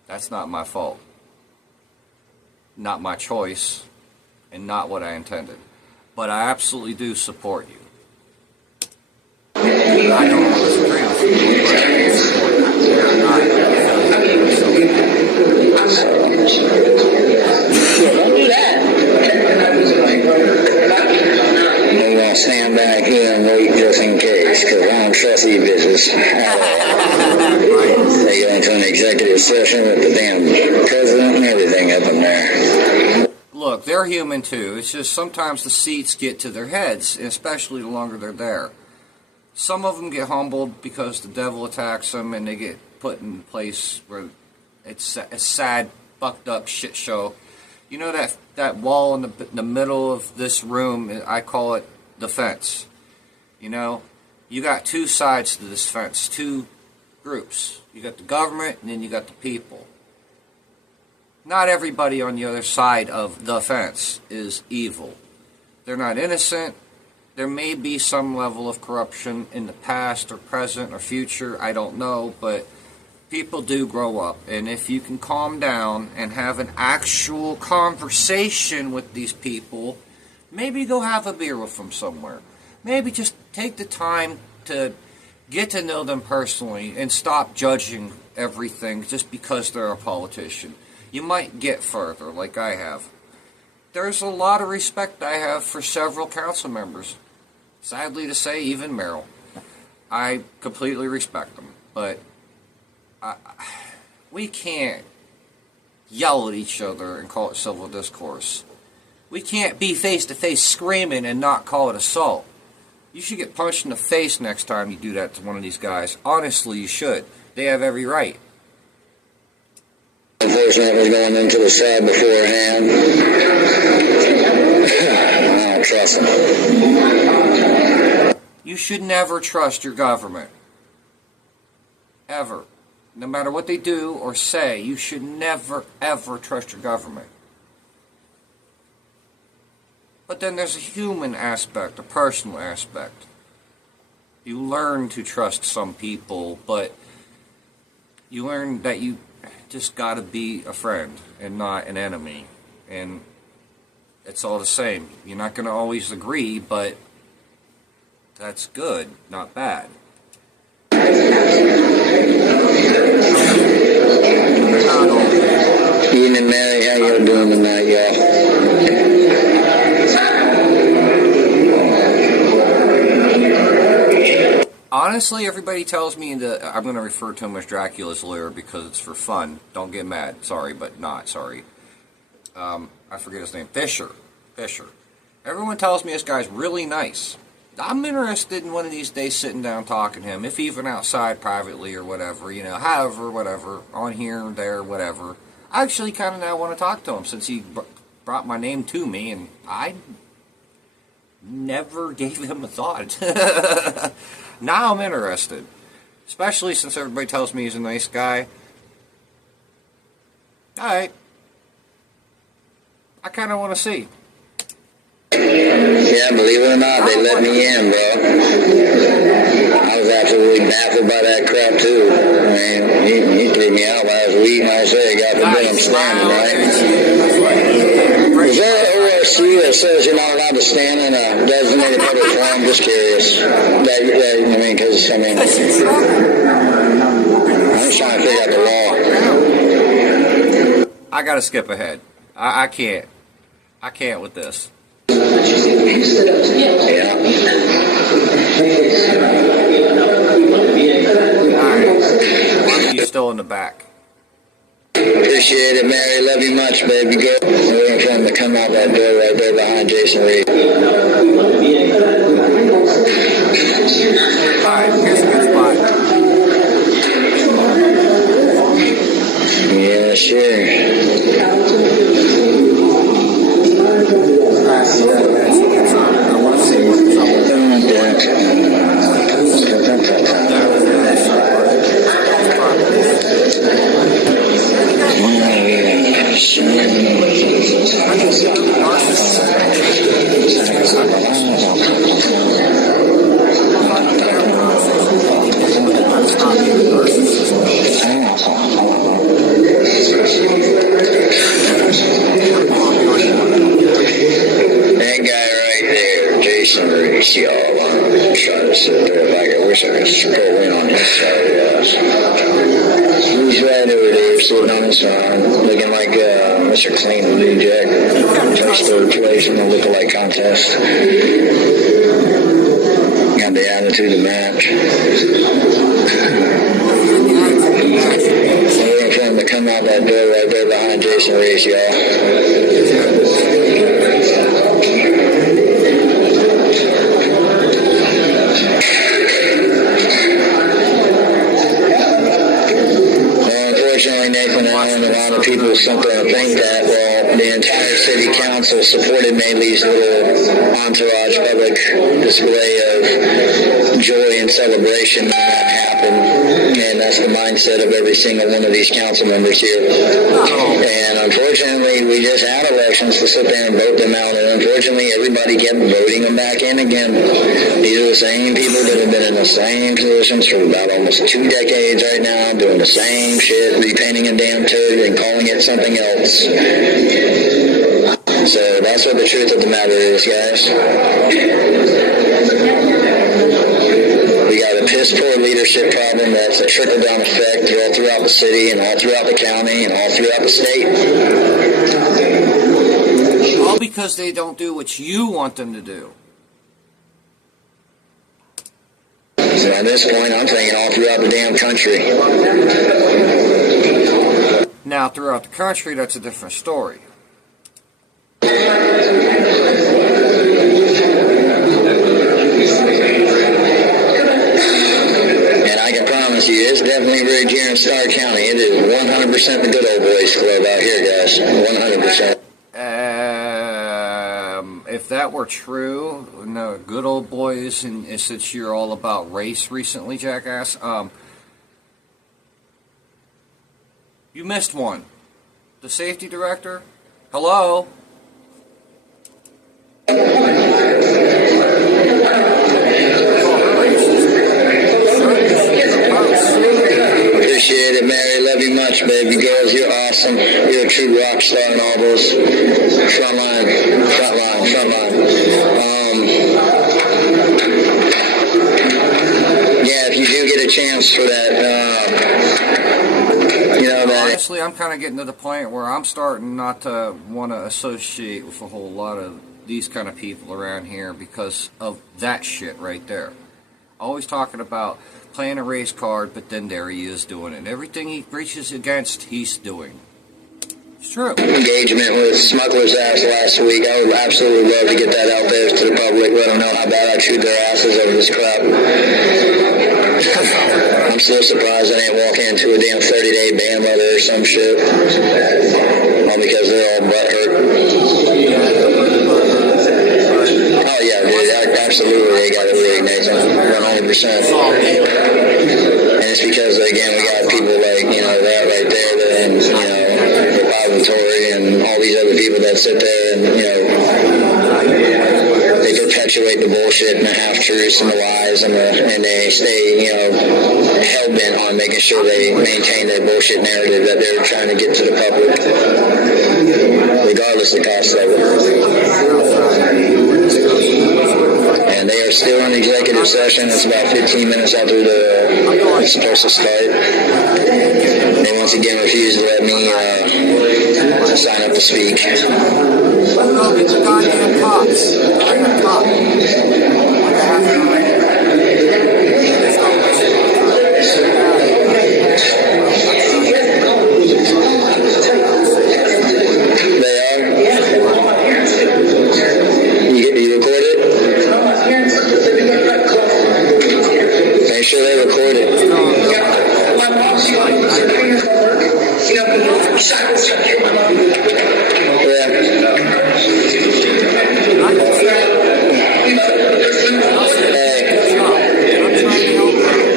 that's not my fault. Not my choice, and not what I intended. But I absolutely do support you. I don't always agree with you, but I do support you. Don't do that. I'm going to stand back here and wait just in case, because I don't trust these bitches. They go into an executive session with the damn president and everything up in there. Look, they're human too. It's just sometimes the seats get to their heads, especially the longer they're there. Some of them get humbled because the devil attacks them and they get put in a place where it's a sad, fucked up shit show. You know that wall in the middle of this room, I call it the fence. You know, you got two sides to this fence, two groups. You got the government and then you got the people. Not everybody on the other side of the fence is evil. They're not innocent. There may be some level of corruption in the past or present or future, I don't know, but people do grow up. And if you can calm down and have an actual conversation with these people, maybe go have a beer with them somewhere. Maybe just take the time to get to know them personally and stop judging everything just because they're a politician. You might get further, like I have. There's a lot of respect I have for several council members. Sadly to say, even Merrill. I completely respect them. But we can't yell at each other and call it civil discourse. We can't be face-to-face screaming and not call it assault. You should get punched in the face next time you do that to one of these guys. Honestly, you should. They have every right. Unfortunately, going into the side beforehand. I don't trust them. You should never trust your government. Ever. No matter what they do or say, you should never, ever trust your government. But then there's a human aspect, a personal aspect. You learn to trust some people, but you learn that you just gotta be a friend and not an enemy. And it's all the same. You're not gonna always agree, but that's good, not bad. Ian and Mary, how y'all doing tonight, y'all? Honestly, everybody tells me that I'm going to refer to him as Dracula's lawyer because it's for fun. Don't get mad. Sorry, but not sorry. I forget his name. Fisher. Everyone tells me this guy's really nice. I'm interested in one of these days sitting down talking to him, if even outside privately or whatever, you know, however, whatever, on here or there, whatever. I actually kind of now want to talk to him since he brought my name to me, and I never gave him a thought. Now I'm interested, especially since everybody tells me he's a nice guy. Alright. I kind of want to see. Yeah, believe it or not, they let me in, bro. I was absolutely baffled by that crap, too. I mean, he threw me out last week, and I said, God forbid I'm standing, right? Is there an ORC that says you're not allowed to stand in a designated public forum? Just curious. I'm just trying to figure out the law. I gotta skip ahead. I can't. I can't with this. Yeah. Alright. Why are you still in the back? Appreciate it, Mary. Love you much, baby. Go. I'm waiting for him to come out that door right there behind Jason Reed. Alright, here's a good spot. Yeah, sure. I want to see what's up with that. That guy right there, Jason Reese, y'all. I'm trying to sit there. I wish I could scroll in on his side of us. He's right over there, sitting on his phone, looking like Mr. Clean and Blue Jack. First third place in the lookalike contest. Got the attitude to match. Waiting for him to come out that door right there behind Jason Reese, y'all. the entire city council supported Maylee's little entourage public display of joy and celebration when that happened. And that's the mindset of every single one of these council members here. And unfortunately, we just had elections to sit there and vote them out. And unfortunately, everybody kept voting them back in again. These are the same people that have been in the same positions for about almost 2 decades right now, doing the same shit, repainting a damn turd and calling it something else. So that's what the truth of the matter is, guys. We got a piss poor leadership problem that's a trickle-down effect all throughout the city and all throughout the county and all throughout the state. All because they don't do what you want them to do. So at this point, I'm thinking all throughout the damn country. Now, throughout the country, that's a different story. And I can promise you, it's definitely rigged here in Starr County. It is 100% the good old boys club out here, guys. 100%. If that were true, no, good old boys, and since you're all about race recently, jackass, you missed one. The safety director? Hello? Appreciate it, Mary. Love you much, baby girls. You're awesome. You're a true rock star in all those front line. Yeah, if you do get a chance for that, Honestly, I'm kind of getting to the point where I'm starting not to want to associate with a whole lot of these kind of people around here because of that shit right there. Always talking about playing a race card, but then there he is doing it. Everything he reaches against, he's doing. It's true. Engagement with Smuggler's Ass last week. I would absolutely love to get that out there to the public. Let them know how bad I chewed their asses over this crap. I'm still surprised I didn't walk into a damn 30-day ban letter or some shit. All because they're all butthurt. Oh yeah, dude, absolutely, they got it rigged, Nathan. 100%. And it's because, again, we got people like, that right there, that, Tory and all these other people that sit there and, they perpetuate the bullshit and the half-truths and the lies and they stay, hell-bent on making sure they maintain their bullshit narrative that they're trying to get to the public, regardless of the cost of it. And they are still in executive session. It's about 15 minutes after it's supposed to start. They once again refuse to let me sign up to speak. They are? You record it? Make sure they record it.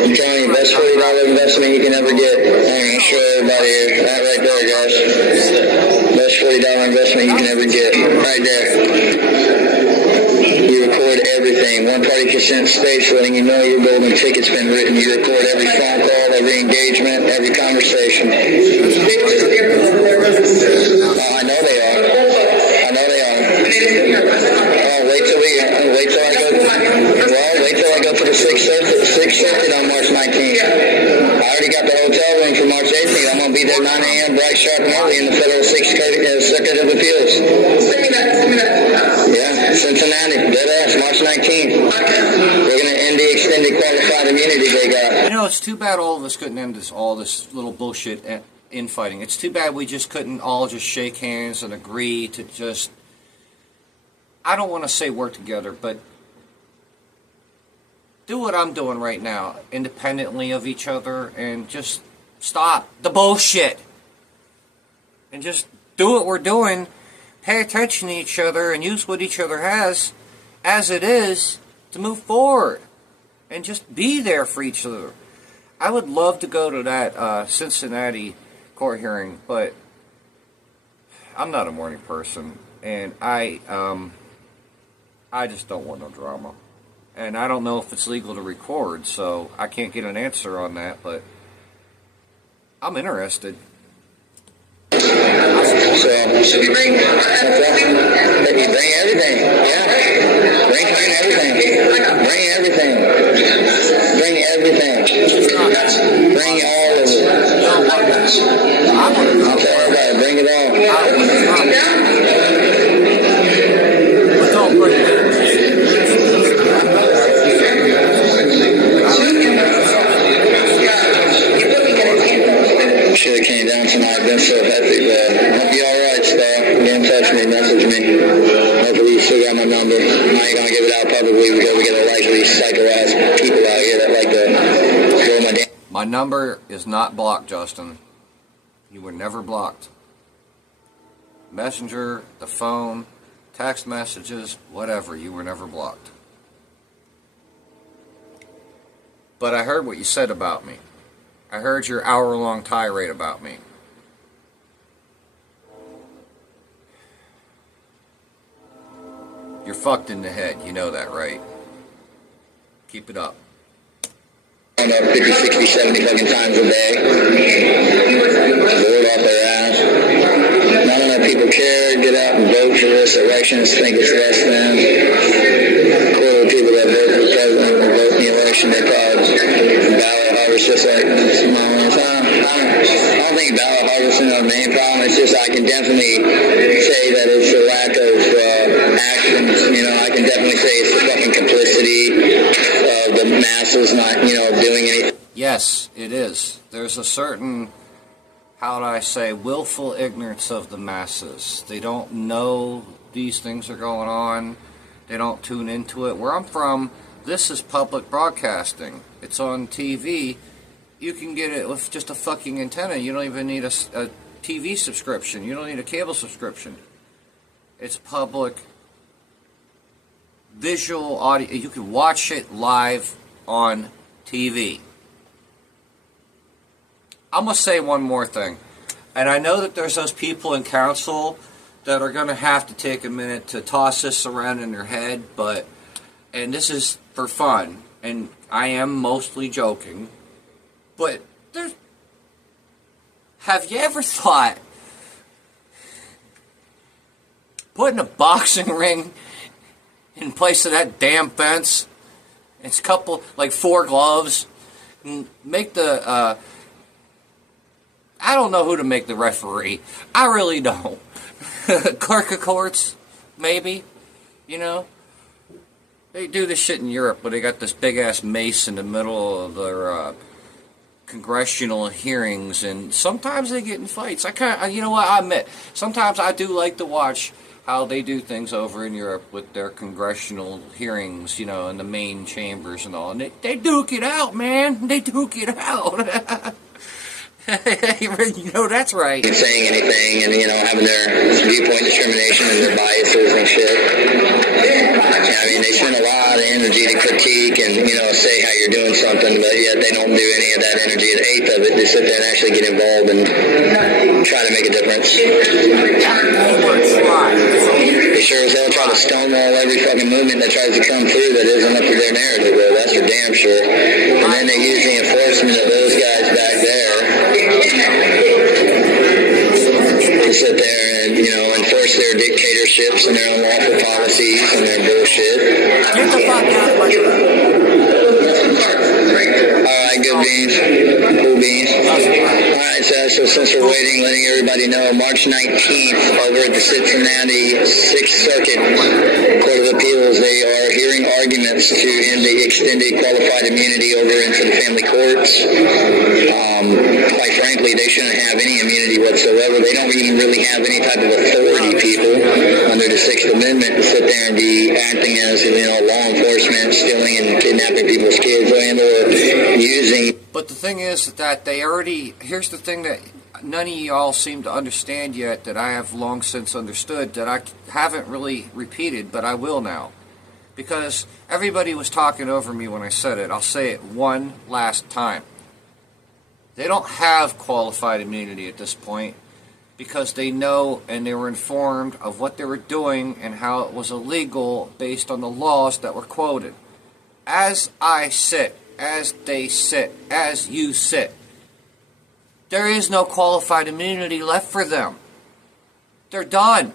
I'm telling you, best $40 investment you can ever get. I'm going to show everybody here. That right there, guys. Best $40 investment you can ever get. Right there. You record everything. One-party consent space, letting you know your golden ticket's been written. You record every phone call, every engagement, every conversation. Oh, I know they are. Oh, wait till I go to the Sixth Circuit on March 19th. I already got the hotel room for March 18th. I'm going to be there 9 a.m. bright, sharp, and early in the Federal Sixth Circuit of Appeals. Yeah, Cincinnati, dead ass, March 19th. We're going to end the extended qualified immunity they got. It's too bad all of us couldn't end all this little bullshit infighting. It's too bad we just couldn't all just shake hands and agree to just, I don't want to say work together, but do what I'm doing right now, independently of each other, and just stop the bullshit. And just do what we're doing, pay attention to each other and use what each other has as it is to move forward and just be there for each other. I would love to go to that Cincinnati court hearing, but I'm not a morning person, and I just don't want no drama. And I don't know if it's legal to record, so I can't get an answer on that, but I'm interested. So, should we bring everything? Yeah. Bring everything. Bring everything. Bring everything. Bring all of it. Okay, everybody, bring it on. Don't bring it. Should have came down tonight. Been so hectic, but hope you alright, Star. Get in touch with me, message me. Hopefully you still got my number. I ain't gonna give it out publicly because we get a like these psycho-ass people out here that like to go my damn. My number is not blocked, Justin. You were never blocked. Messenger, the phone, text messages, whatever, you were never blocked. But I heard what you said about me. I heard your hour-long tirade about me. You're fucked in the head, you know that, right? Keep it up. 50, 60, 70 fucking times a day. Bored off their ass. Not enough people care. Get out and vote for this election. Think it's less than. A quarter of people that vote for the president will vote in the election. They probably ballot harvest just like small. I don't think ballot harvesting is the main problem. It's just I can definitely say that it's the lack of action. You know, I can definitely say it's the fucking complicity of the masses not, doing anything. Yes, it is. There's a certain, how do I say, willful ignorance of the masses. They don't know these things are going on. They don't tune into it. Where I'm from, this is public broadcasting. It's on TV. You can get it with just a fucking antenna. You don't even need a TV subscription. You don't need a cable subscription. It's public visual audio. You can watch it live on TV. I'm going to say one more thing. And I know that there's those people in council that are going to have to take a minute to toss this around in their head, and this is for fun, and I am mostly joking, but have you ever thought putting a boxing ring in place of that damn fence? It's a couple, like 4 gloves, and make the, I don't know who to make the referee. I really don't. Clerk of courts, maybe, They do this shit in Europe, but they got this big-ass mace in the middle of their congressional hearings, and sometimes they get in fights. I admit, sometimes I do like to watch how they do things over in Europe with their congressional hearings, in the main chambers and all. And they duke it out, man. They duke it out. That's right. Saying anything and, having their viewpoint discrimination and their biases and shit. I mean, they spend a lot of energy to critique and, say how you're doing something, but yet they don't do any of that energy, an eighth of it, to sit there and actually get involved and try to make a difference. They sure as hell try to stonewall every fucking movement that tries to come through that isn't up to their narrative, though. That's for damn sure. And then they use the enforcement of those guys back there to sit there and, enforce their dictatorships and their unlawful policies and their bullshit. Get the fuck out of my Alright, good beans. Cool beans. Alright, so since we're waiting, letting everybody know, March 19th, over at the Cincinnati 6th Circuit Court of Appeals, they are hearing arguments to end the extended qualified immunity over into the family courts. Quite frankly, they shouldn't have any immunity whatsoever. They don't even really have any type of authority, people, under the 6th Amendment to sit there and be acting as, law enforcement, stealing and kidnapping people's kids and or using. But the thing is that they already, here's the thing that none of y'all seem to understand yet that I have long since understood that I haven't really repeated, but I will now. Because everybody was talking over me when I said it. I'll say it one last time. They don't have qualified immunity at this point because they know and they were informed of what they were doing and how it was illegal based on the laws that were quoted. As I sit, as they sit, as you sit, there is no qualified immunity left for them. They're done.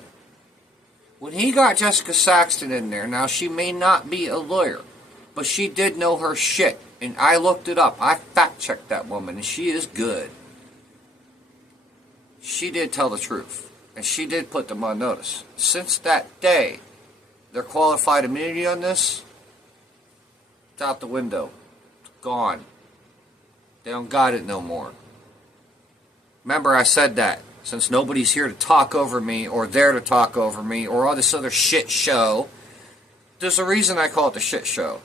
When he got Jessica Saxton in there, now she may not be a lawyer, but she did know her shit. And I looked it up. I fact-checked that woman, and she is good. She did tell the truth, and she did put them on notice. Since that day, their qualified immunity on this, it's out the window. It's gone. They don't got it no more. Remember, I said that. Since nobody's here to talk over me, or there to talk over me, or all this other shit show, there's a reason I call it the shit show.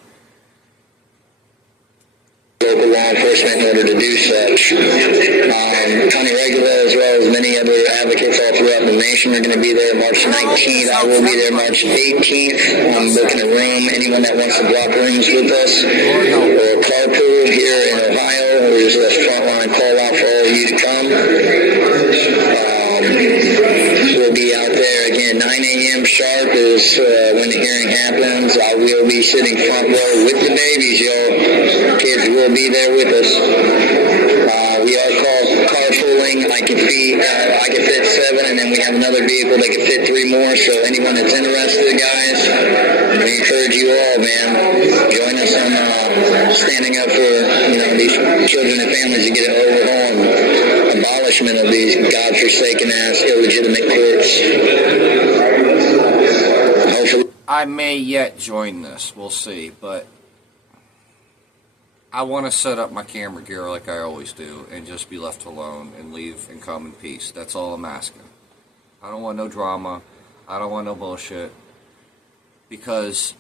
Local law enforcement in order to do such. County Regula, as well as many other advocates all throughout the nation, are going to be there March 19th. I will be there March 18th. I'm booking a room. Anyone that wants to block rooms with us or carpool here in Ohio, there's a frontline call out for all of you to come. We'll be out there again 9 a.m. sharp is when the hearing happens. I will be sitting front row with the babies, yo. Kids will be there with us. We are called carpooling. I can fit 7, and then we have another vehicle that can fit 3 more. So anyone that's interested, guys, we encourage you all, man. Join us on standing up for these children and families to get an overhaul and abolishment of these godforsaken ass illegitimate courts. Hopefully, I may yet join this. We'll see, but I want to set up my camera gear like I always do and just be left alone and leave and come in peace. That's all I'm asking. I don't want no drama. I don't want no bullshit. Because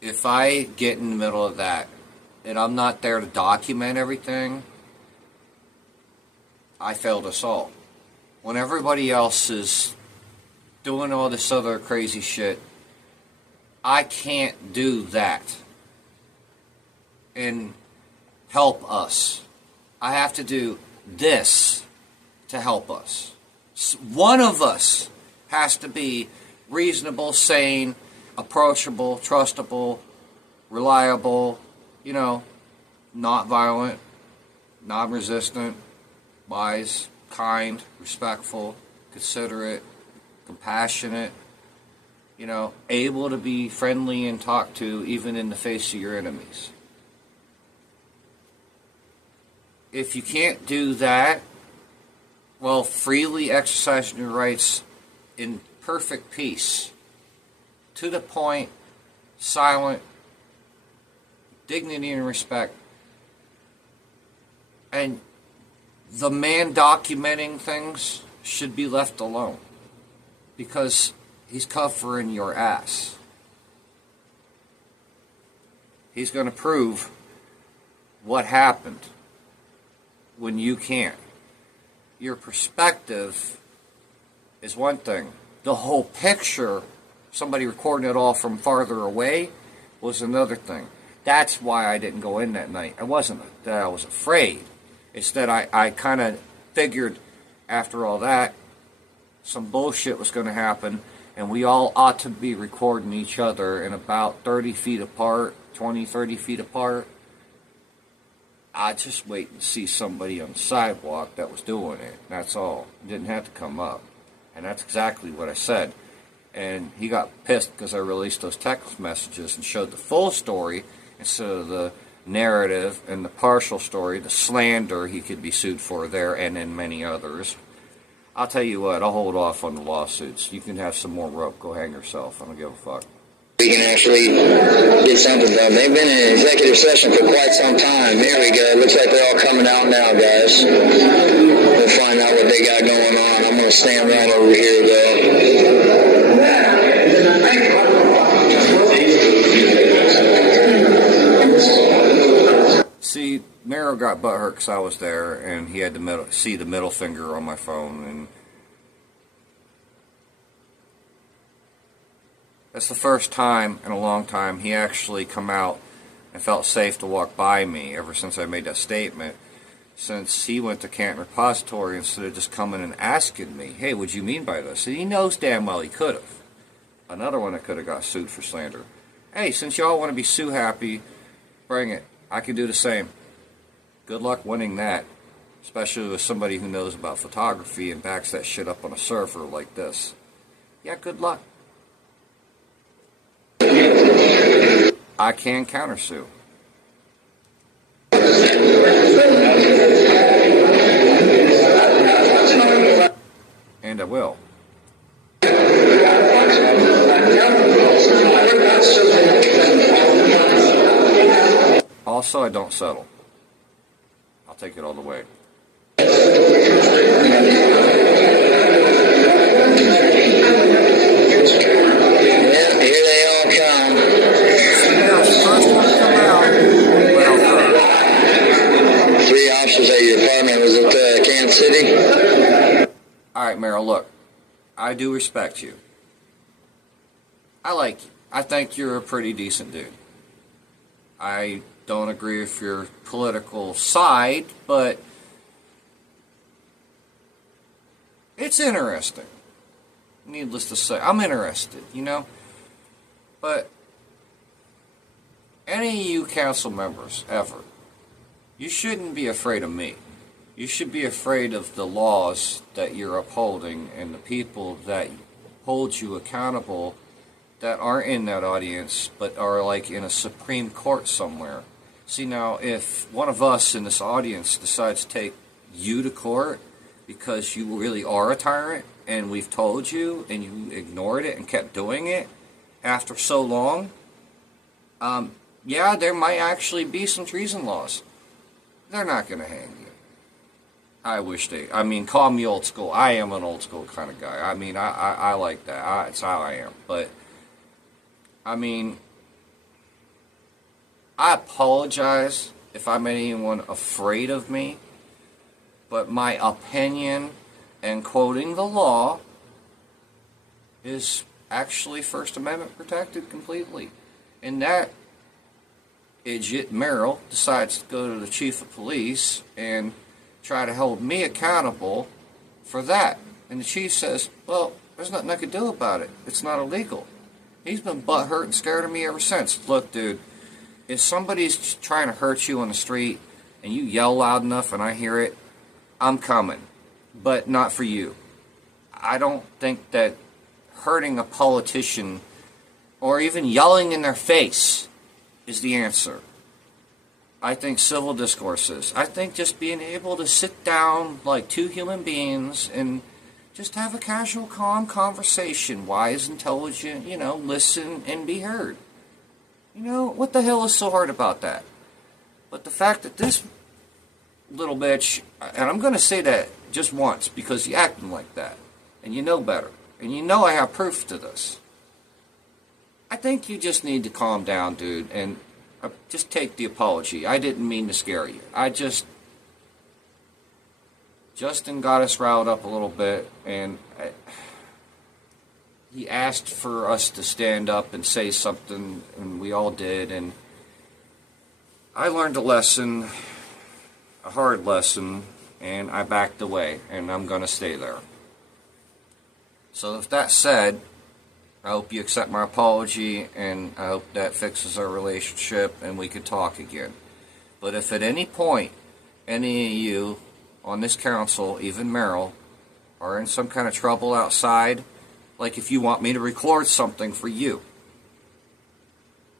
if I get in the middle of that and I'm not there to document everything, I failed us all. When everybody else is doing all this other crazy shit, I can't do that and help us. I have to do this to help us. One of us has to be reasonable, sane, approachable, trustable, reliable, not violent, non-resistant, wise, kind, respectful, considerate, compassionate, able to be friendly and talk to even in the face of your enemies. If you can't do that, well, freely exercising your rights in perfect peace, to the point, silent, dignity and respect, and the man documenting things should be left alone because he's covering your ass. He's going to prove what happened when you can't. Your perspective is one thing. The whole picture, somebody recording it all from farther away, was another thing. That's why I didn't go in that night. It wasn't that I was afraid. It's that I kind of figured after all that, some bullshit was going to happen, and we all ought to be recording each other in about 30 feet apart, 20, 30 feet apart. I just wait and see somebody on the sidewalk that was doing it. That's all. It didn't have to come up. And that's exactly what I said. And he got pissed because I released those text messages and showed the full story instead of the narrative and the partial story, the slander he could be sued for there and in many others. I'll tell you what, I'll hold off on the lawsuits. You can have some more rope. Go hang yourself. I don't give a fuck. We can actually get something done. They've been in executive session for quite some time. There we go. Looks like they're all coming out now, guys. We'll find out what they got going on. I'm going to stand right over here, though. See, Mero got got butthurt because I was there, and he had to see the middle finger on my phone, and that's the first time in a long time he actually come out and felt safe to walk by me ever since I made that statement, since he went to Canton Repository instead of just coming and asking me, hey, what'd you mean by this? And he knows damn well he could have. Another one that could have got sued for slander. Hey, since y'all want to be sue happy, bring it. I can do the same. Good luck winning that, especially with somebody who knows about photography and backs that shit up on a server like this. Yeah, good luck. I can countersue. And I will. Also, I don't settle. I'll take it all the way. Yeah, here they all come. First one to come out. Well, 3 officers at your apartment. Was it Kansas City? alright, Meryl, look. I do respect you. I like you. I think you're a pretty decent dude. I don't agree with your political side, but it's interesting. Needless to say, I'm interested, you know? But any of you council members, ever, you shouldn't be afraid of me. You should be afraid of the laws that you're upholding and the people that hold you accountable that aren't in that audience but are like in a Supreme Court somewhere. See, now, if one of us in this audience decides to take you to court because you really are a tyrant and we've told you and you ignored it and kept doing it after so long, yeah, there might actually be some treason laws. They're not going to hang you. I wish they, call me old school. I am an old school kind of guy. I like that. It's how I am. But, I apologize if I made anyone afraid of me, but my opinion and quoting the law is actually First Amendment protected completely. And that idiot Merrill decides to go to the chief of police and try to hold me accountable for that. And the chief says, well, there's nothing I could do about it. It's not illegal. He's been butthurt and scared of me ever since. Look, dude, if somebody's trying to hurt you on the street and you yell loud enough and I hear it, I'm coming. But not for you. I don't think that hurting a politician or even yelling in their face is the answer. I think civil discourse is. I think just being able to sit down like two human beings and just have a casual, calm conversation, wise, intelligent, listen and be heard. What the hell is so hard about that? But the fact that this little bitch, and I'm going to say that just once because you acting like that, and you know better, and you know I have proof to this. I think you just need to calm down, dude, and just take the apology. I didn't mean to scare you. Justin got us riled up a little bit, and he asked for us to stand up and say something, and we all did, and I learned a lesson, a hard lesson, and I backed away, and I'm going to stay there. So with that said, I hope you accept my apology, and I hope that fixes our relationship, and we can talk again. But if at any point, any of you on this council, even Merrill, are in some kind of trouble outside, like if you want me to record something for you,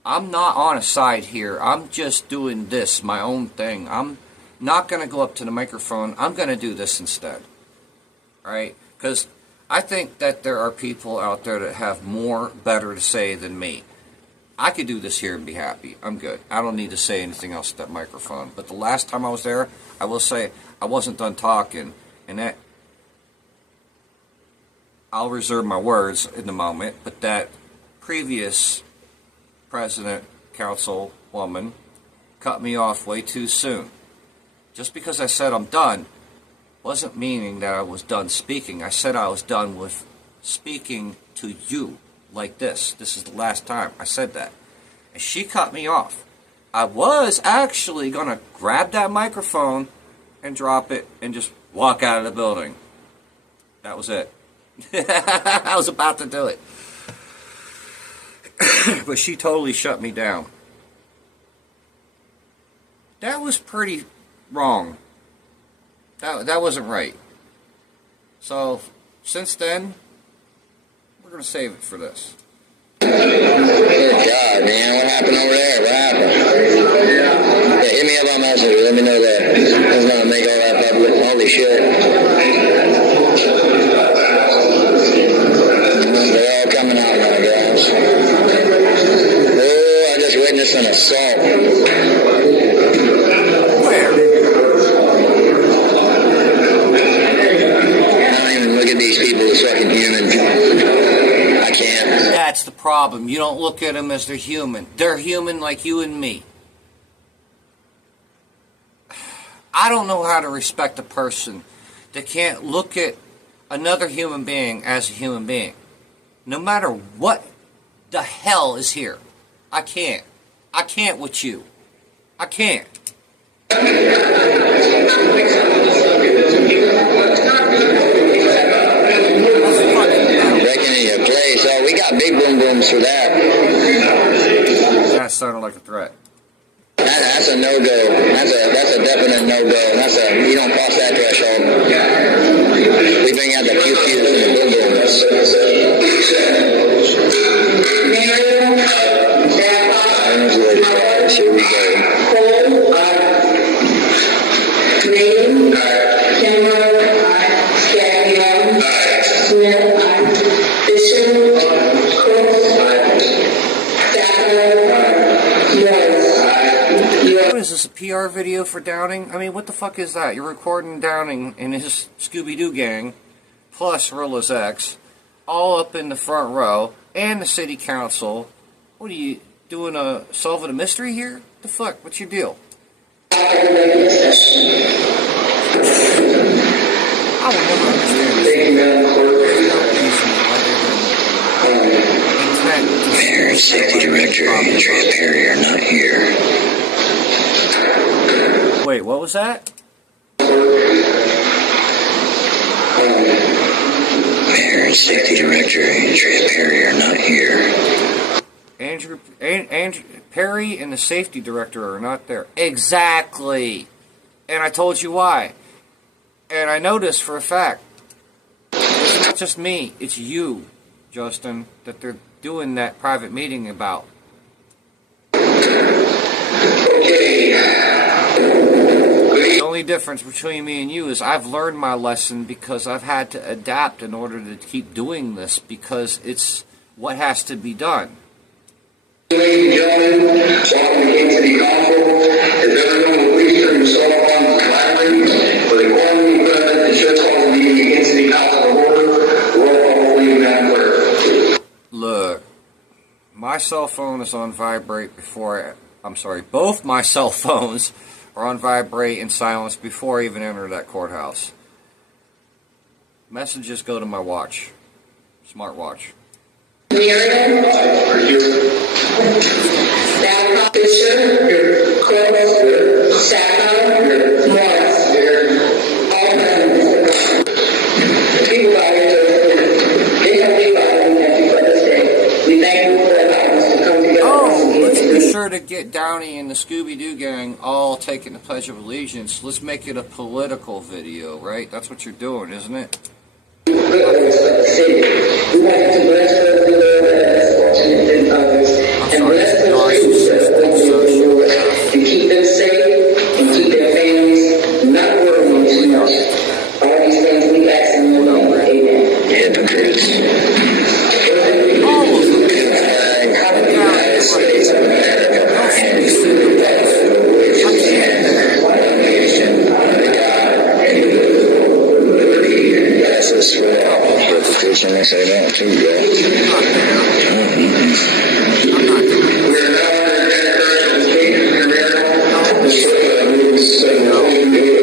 I'm not on a side here. I'm just doing this, my own thing. I'm not going to go up to the microphone. I'm going to do this instead. Alright? Because I think that there are people out there that have more better to say than me. I could do this here and be happy. I'm good. I don't need to say anything else at that microphone. But the last time I was there, I will say I wasn't done talking. And that, I'll reserve my words in the moment, but that previous president, council woman, cut me off way too soon. Just because I said I'm done wasn't meaning that I was done speaking. I said I was done with speaking to you like this. This is the last time I said that. And she cut me off. I was actually going to grab that microphone and drop it and just walk out of the building. That was it. I was about to do it. But she totally shut me down. That was pretty wrong. That wasn't right. So, since then, we're going to save it for this. Good God, man. What happened over there? What happened? Yeah, hit me up on Messenger. Let me know that. It's going to make all that public. Holy shit. They're all coming out now, guys. Oh, I just witnessed an assault. Where? I don't even look at these people as fucking human. I can't. That's the problem. You don't look at them as they're human. They're human like you and me. I don't know how to respect a person that can't look at another human being as a human being. No matter what the hell is here. I can't. I can't with you. I can't. Breaking in your place. Oh, we got big boom booms for that. That sounded like a threat. That's a no-go. That's a definite no-go. You don't cross that threshold. We bring out the pew-pews and the boom booms. Here we go. What is this, a PR video for Downing? I mean, what the fuck is that? You're recording Downing and his Scooby-Doo gang, plus Rilla's ex, all up in the front row, and the city council. What are you doing, solving a mystery here? The fuck? What's your deal? I will never understand this. Mayor and Safety Director Andrea Perry are not here. Wait, what was that? Mayor and Safety Director Andrea Perry are not here. Andrew Perry and the safety director are not there. Exactly. And I told you why. And I know this for a fact. It's not just me. It's you, Justin, that they're doing that private meeting about. Okay. The only difference between me and you is I've learned my lesson because I've had to adapt in order to keep doing this because it's what has to be done. Ladies and gentlemen, welcome again to the council. If everyone will please turn your cell phones to silent for the quorum present and should call the meeting against the council to order. Roll call, please, Madam Clerk. Look, my cell phone is on vibrate both my cell phones are on vibrate and silence before I even enter that courthouse. Messages go to my watch, smartwatch. Miriam, Babcock, Fisher, Crooks, Sacco, Morris, all present. People out here, they have people out here for this day. We thank you for allowing us to come together. Oh, let's be sure to get Downey and the Scooby-Doo gang all taking the Pledge of Allegiance. Let's make it a political video, right? That's what you're doing, isn't it? We want to bless the Lord as fortunate than others, and bless the children and keep them safe and keep their families not worrying too much. All these things we ask in your name. Amen. Hypocrites. All of them. United States of America. And the justice for all. Hypocrites when they say that too, bro. We're now in the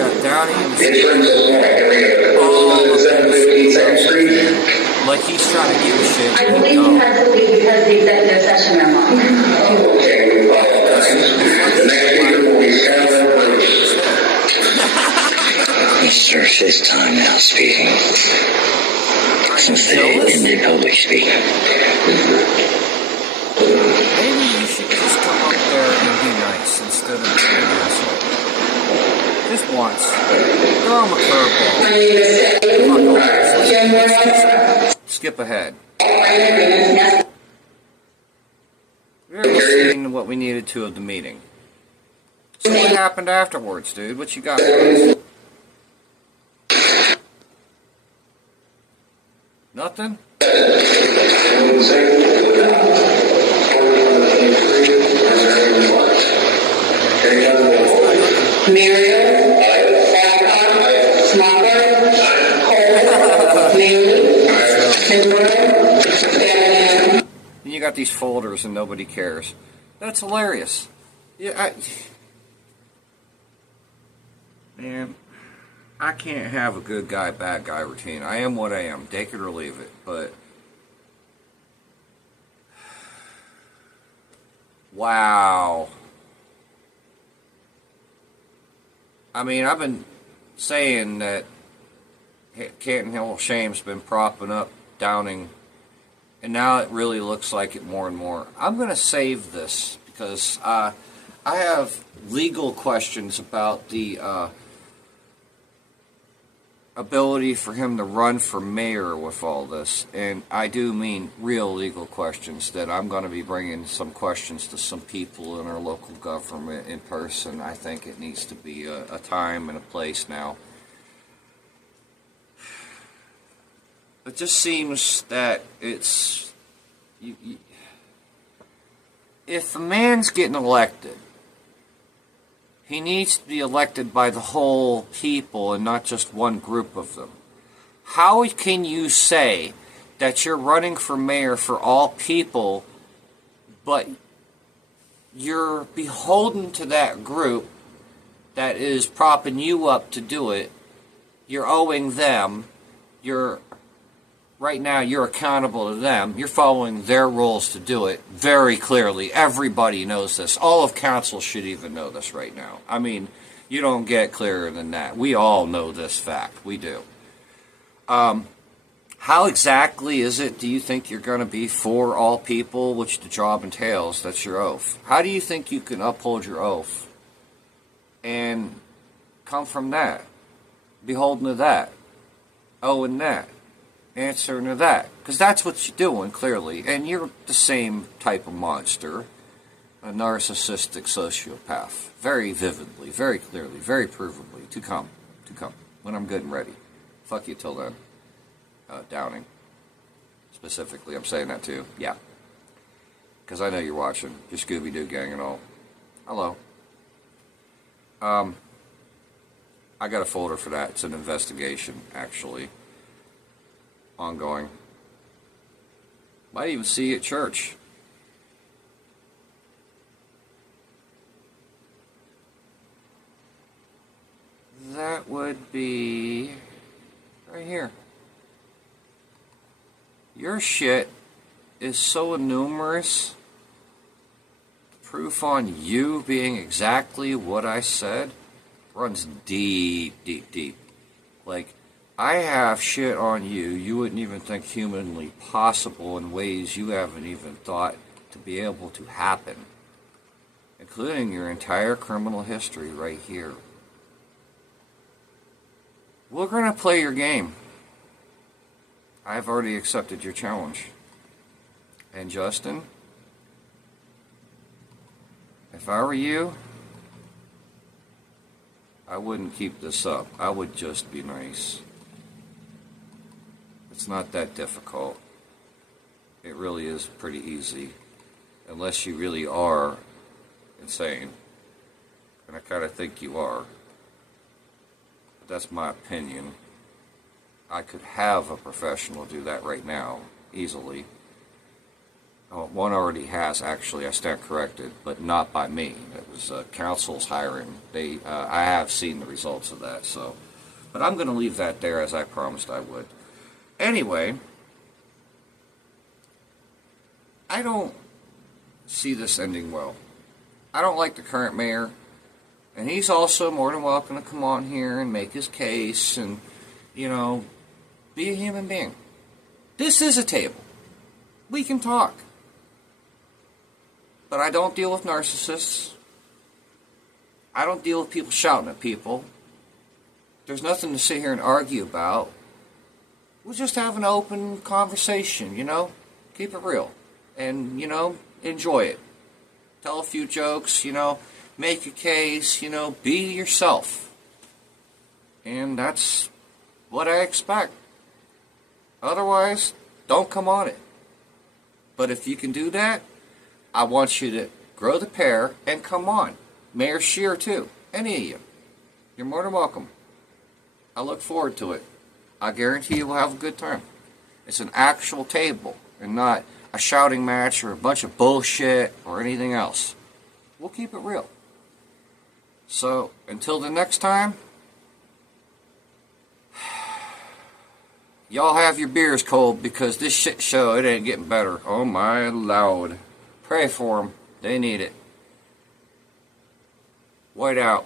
got Downey and In terms of law, can we get a close on 752nd Street? like he's trying to give a shit. I believe you had to leave because of the executive session memo. Okay, we apologize. The next speaker will be Senator Bruce. Sir, it's time now speaking. Since they ended public speaking. Maybe you should just come up there and be nice instead of being an asshole. Just once. Throw him a curveball. My name is Skip ahead. Yes. We already seen what we needed to of the meeting. So what happened afterwards, dude? What you got? Nothing? Muriel, Babcock, Smucker, Cole, Bailey, Monroe, and And you got these folders and nobody cares. That's hilarious. Yeah, man, I can't have a good guy, bad guy routine. I am what I am. Take it or leave it. But wow. I mean, I've been saying that Canton Hill of Shame's been propping up Downing, and now it really looks like it more and more. I'm going to save this because I have legal questions about the ability for him to run for mayor with all this, and I do mean real legal questions that I'm going to be bringing some questions to some people in our local government in person. I think it needs to be a time and a place now. It just seems that it's if a man's getting elected, he needs to be elected by the whole people and not just one group of them. How can you say that you're running for mayor for all people, but you're beholden to that group that is propping you up to do it? You're owing them. Right now, you're accountable to them. You're following their rules to do it very clearly. Everybody knows this. All of council should even know this right now. I mean, you don't get clearer than that. We all know this fact. We do. How exactly is it, do you think you're going to be for all people, which the job entails? That's your oath. How do you think you can uphold your oath and come from that? Beholden to that. Owing that. Answering to that, because that's what you're doing clearly, and you're the same type of monster, a narcissistic sociopath, very vividly, very clearly, very provably, to come, when I'm good and ready. Fuck you till then. Downing, specifically, I'm saying that too, yeah, because I know you're watching, your Scooby-Doo gang and all. Hello. I got a folder for that. It's an investigation, actually. Ongoing. Might even see you at church. That would be right here. Your shit is so numerous. Proof on you being exactly what I said runs deep, deep, deep. Like, I have shit on you you wouldn't even think humanly possible in ways you haven't even thought to be able to happen, including your entire criminal history right here. We're going to play your game. I've already accepted your challenge. And Justin, if I were you, I wouldn't keep this up. I would just be nice. It's not that difficult. It really is pretty easy, unless you really are insane. And I kind of think you are. But that's my opinion. I could have a professional do that right now, easily. Oh, one already has, actually. I stand corrected, but not by me. It was council's hiring. I have seen the results of that. So, but I'm going to leave that there, as I promised I would. Anyway, I don't see this ending well. I don't like the current mayor, and he's also more than welcome to come on here and make his case and, be a human being. This is a table. We can talk. But I don't deal with narcissists. I don't deal with people shouting at people. There's nothing to sit here and argue about. We'll just have an open conversation, Keep it real. And, enjoy it. Tell a few jokes, make a case, be yourself. And that's what I expect. Otherwise, don't come on it. But if you can do that, I want you to grow the pair and come on. Mayor Scheer, too. Any of you. You're more than welcome. I look forward to it. I guarantee you will have a good time. It's an actual table and not a shouting match or a bunch of bullshit or anything else. We'll keep it real. So, until the next time, y'all have your beers cold because this shit show, it ain't getting better. Oh my Lord. Pray for them. They need it. White out.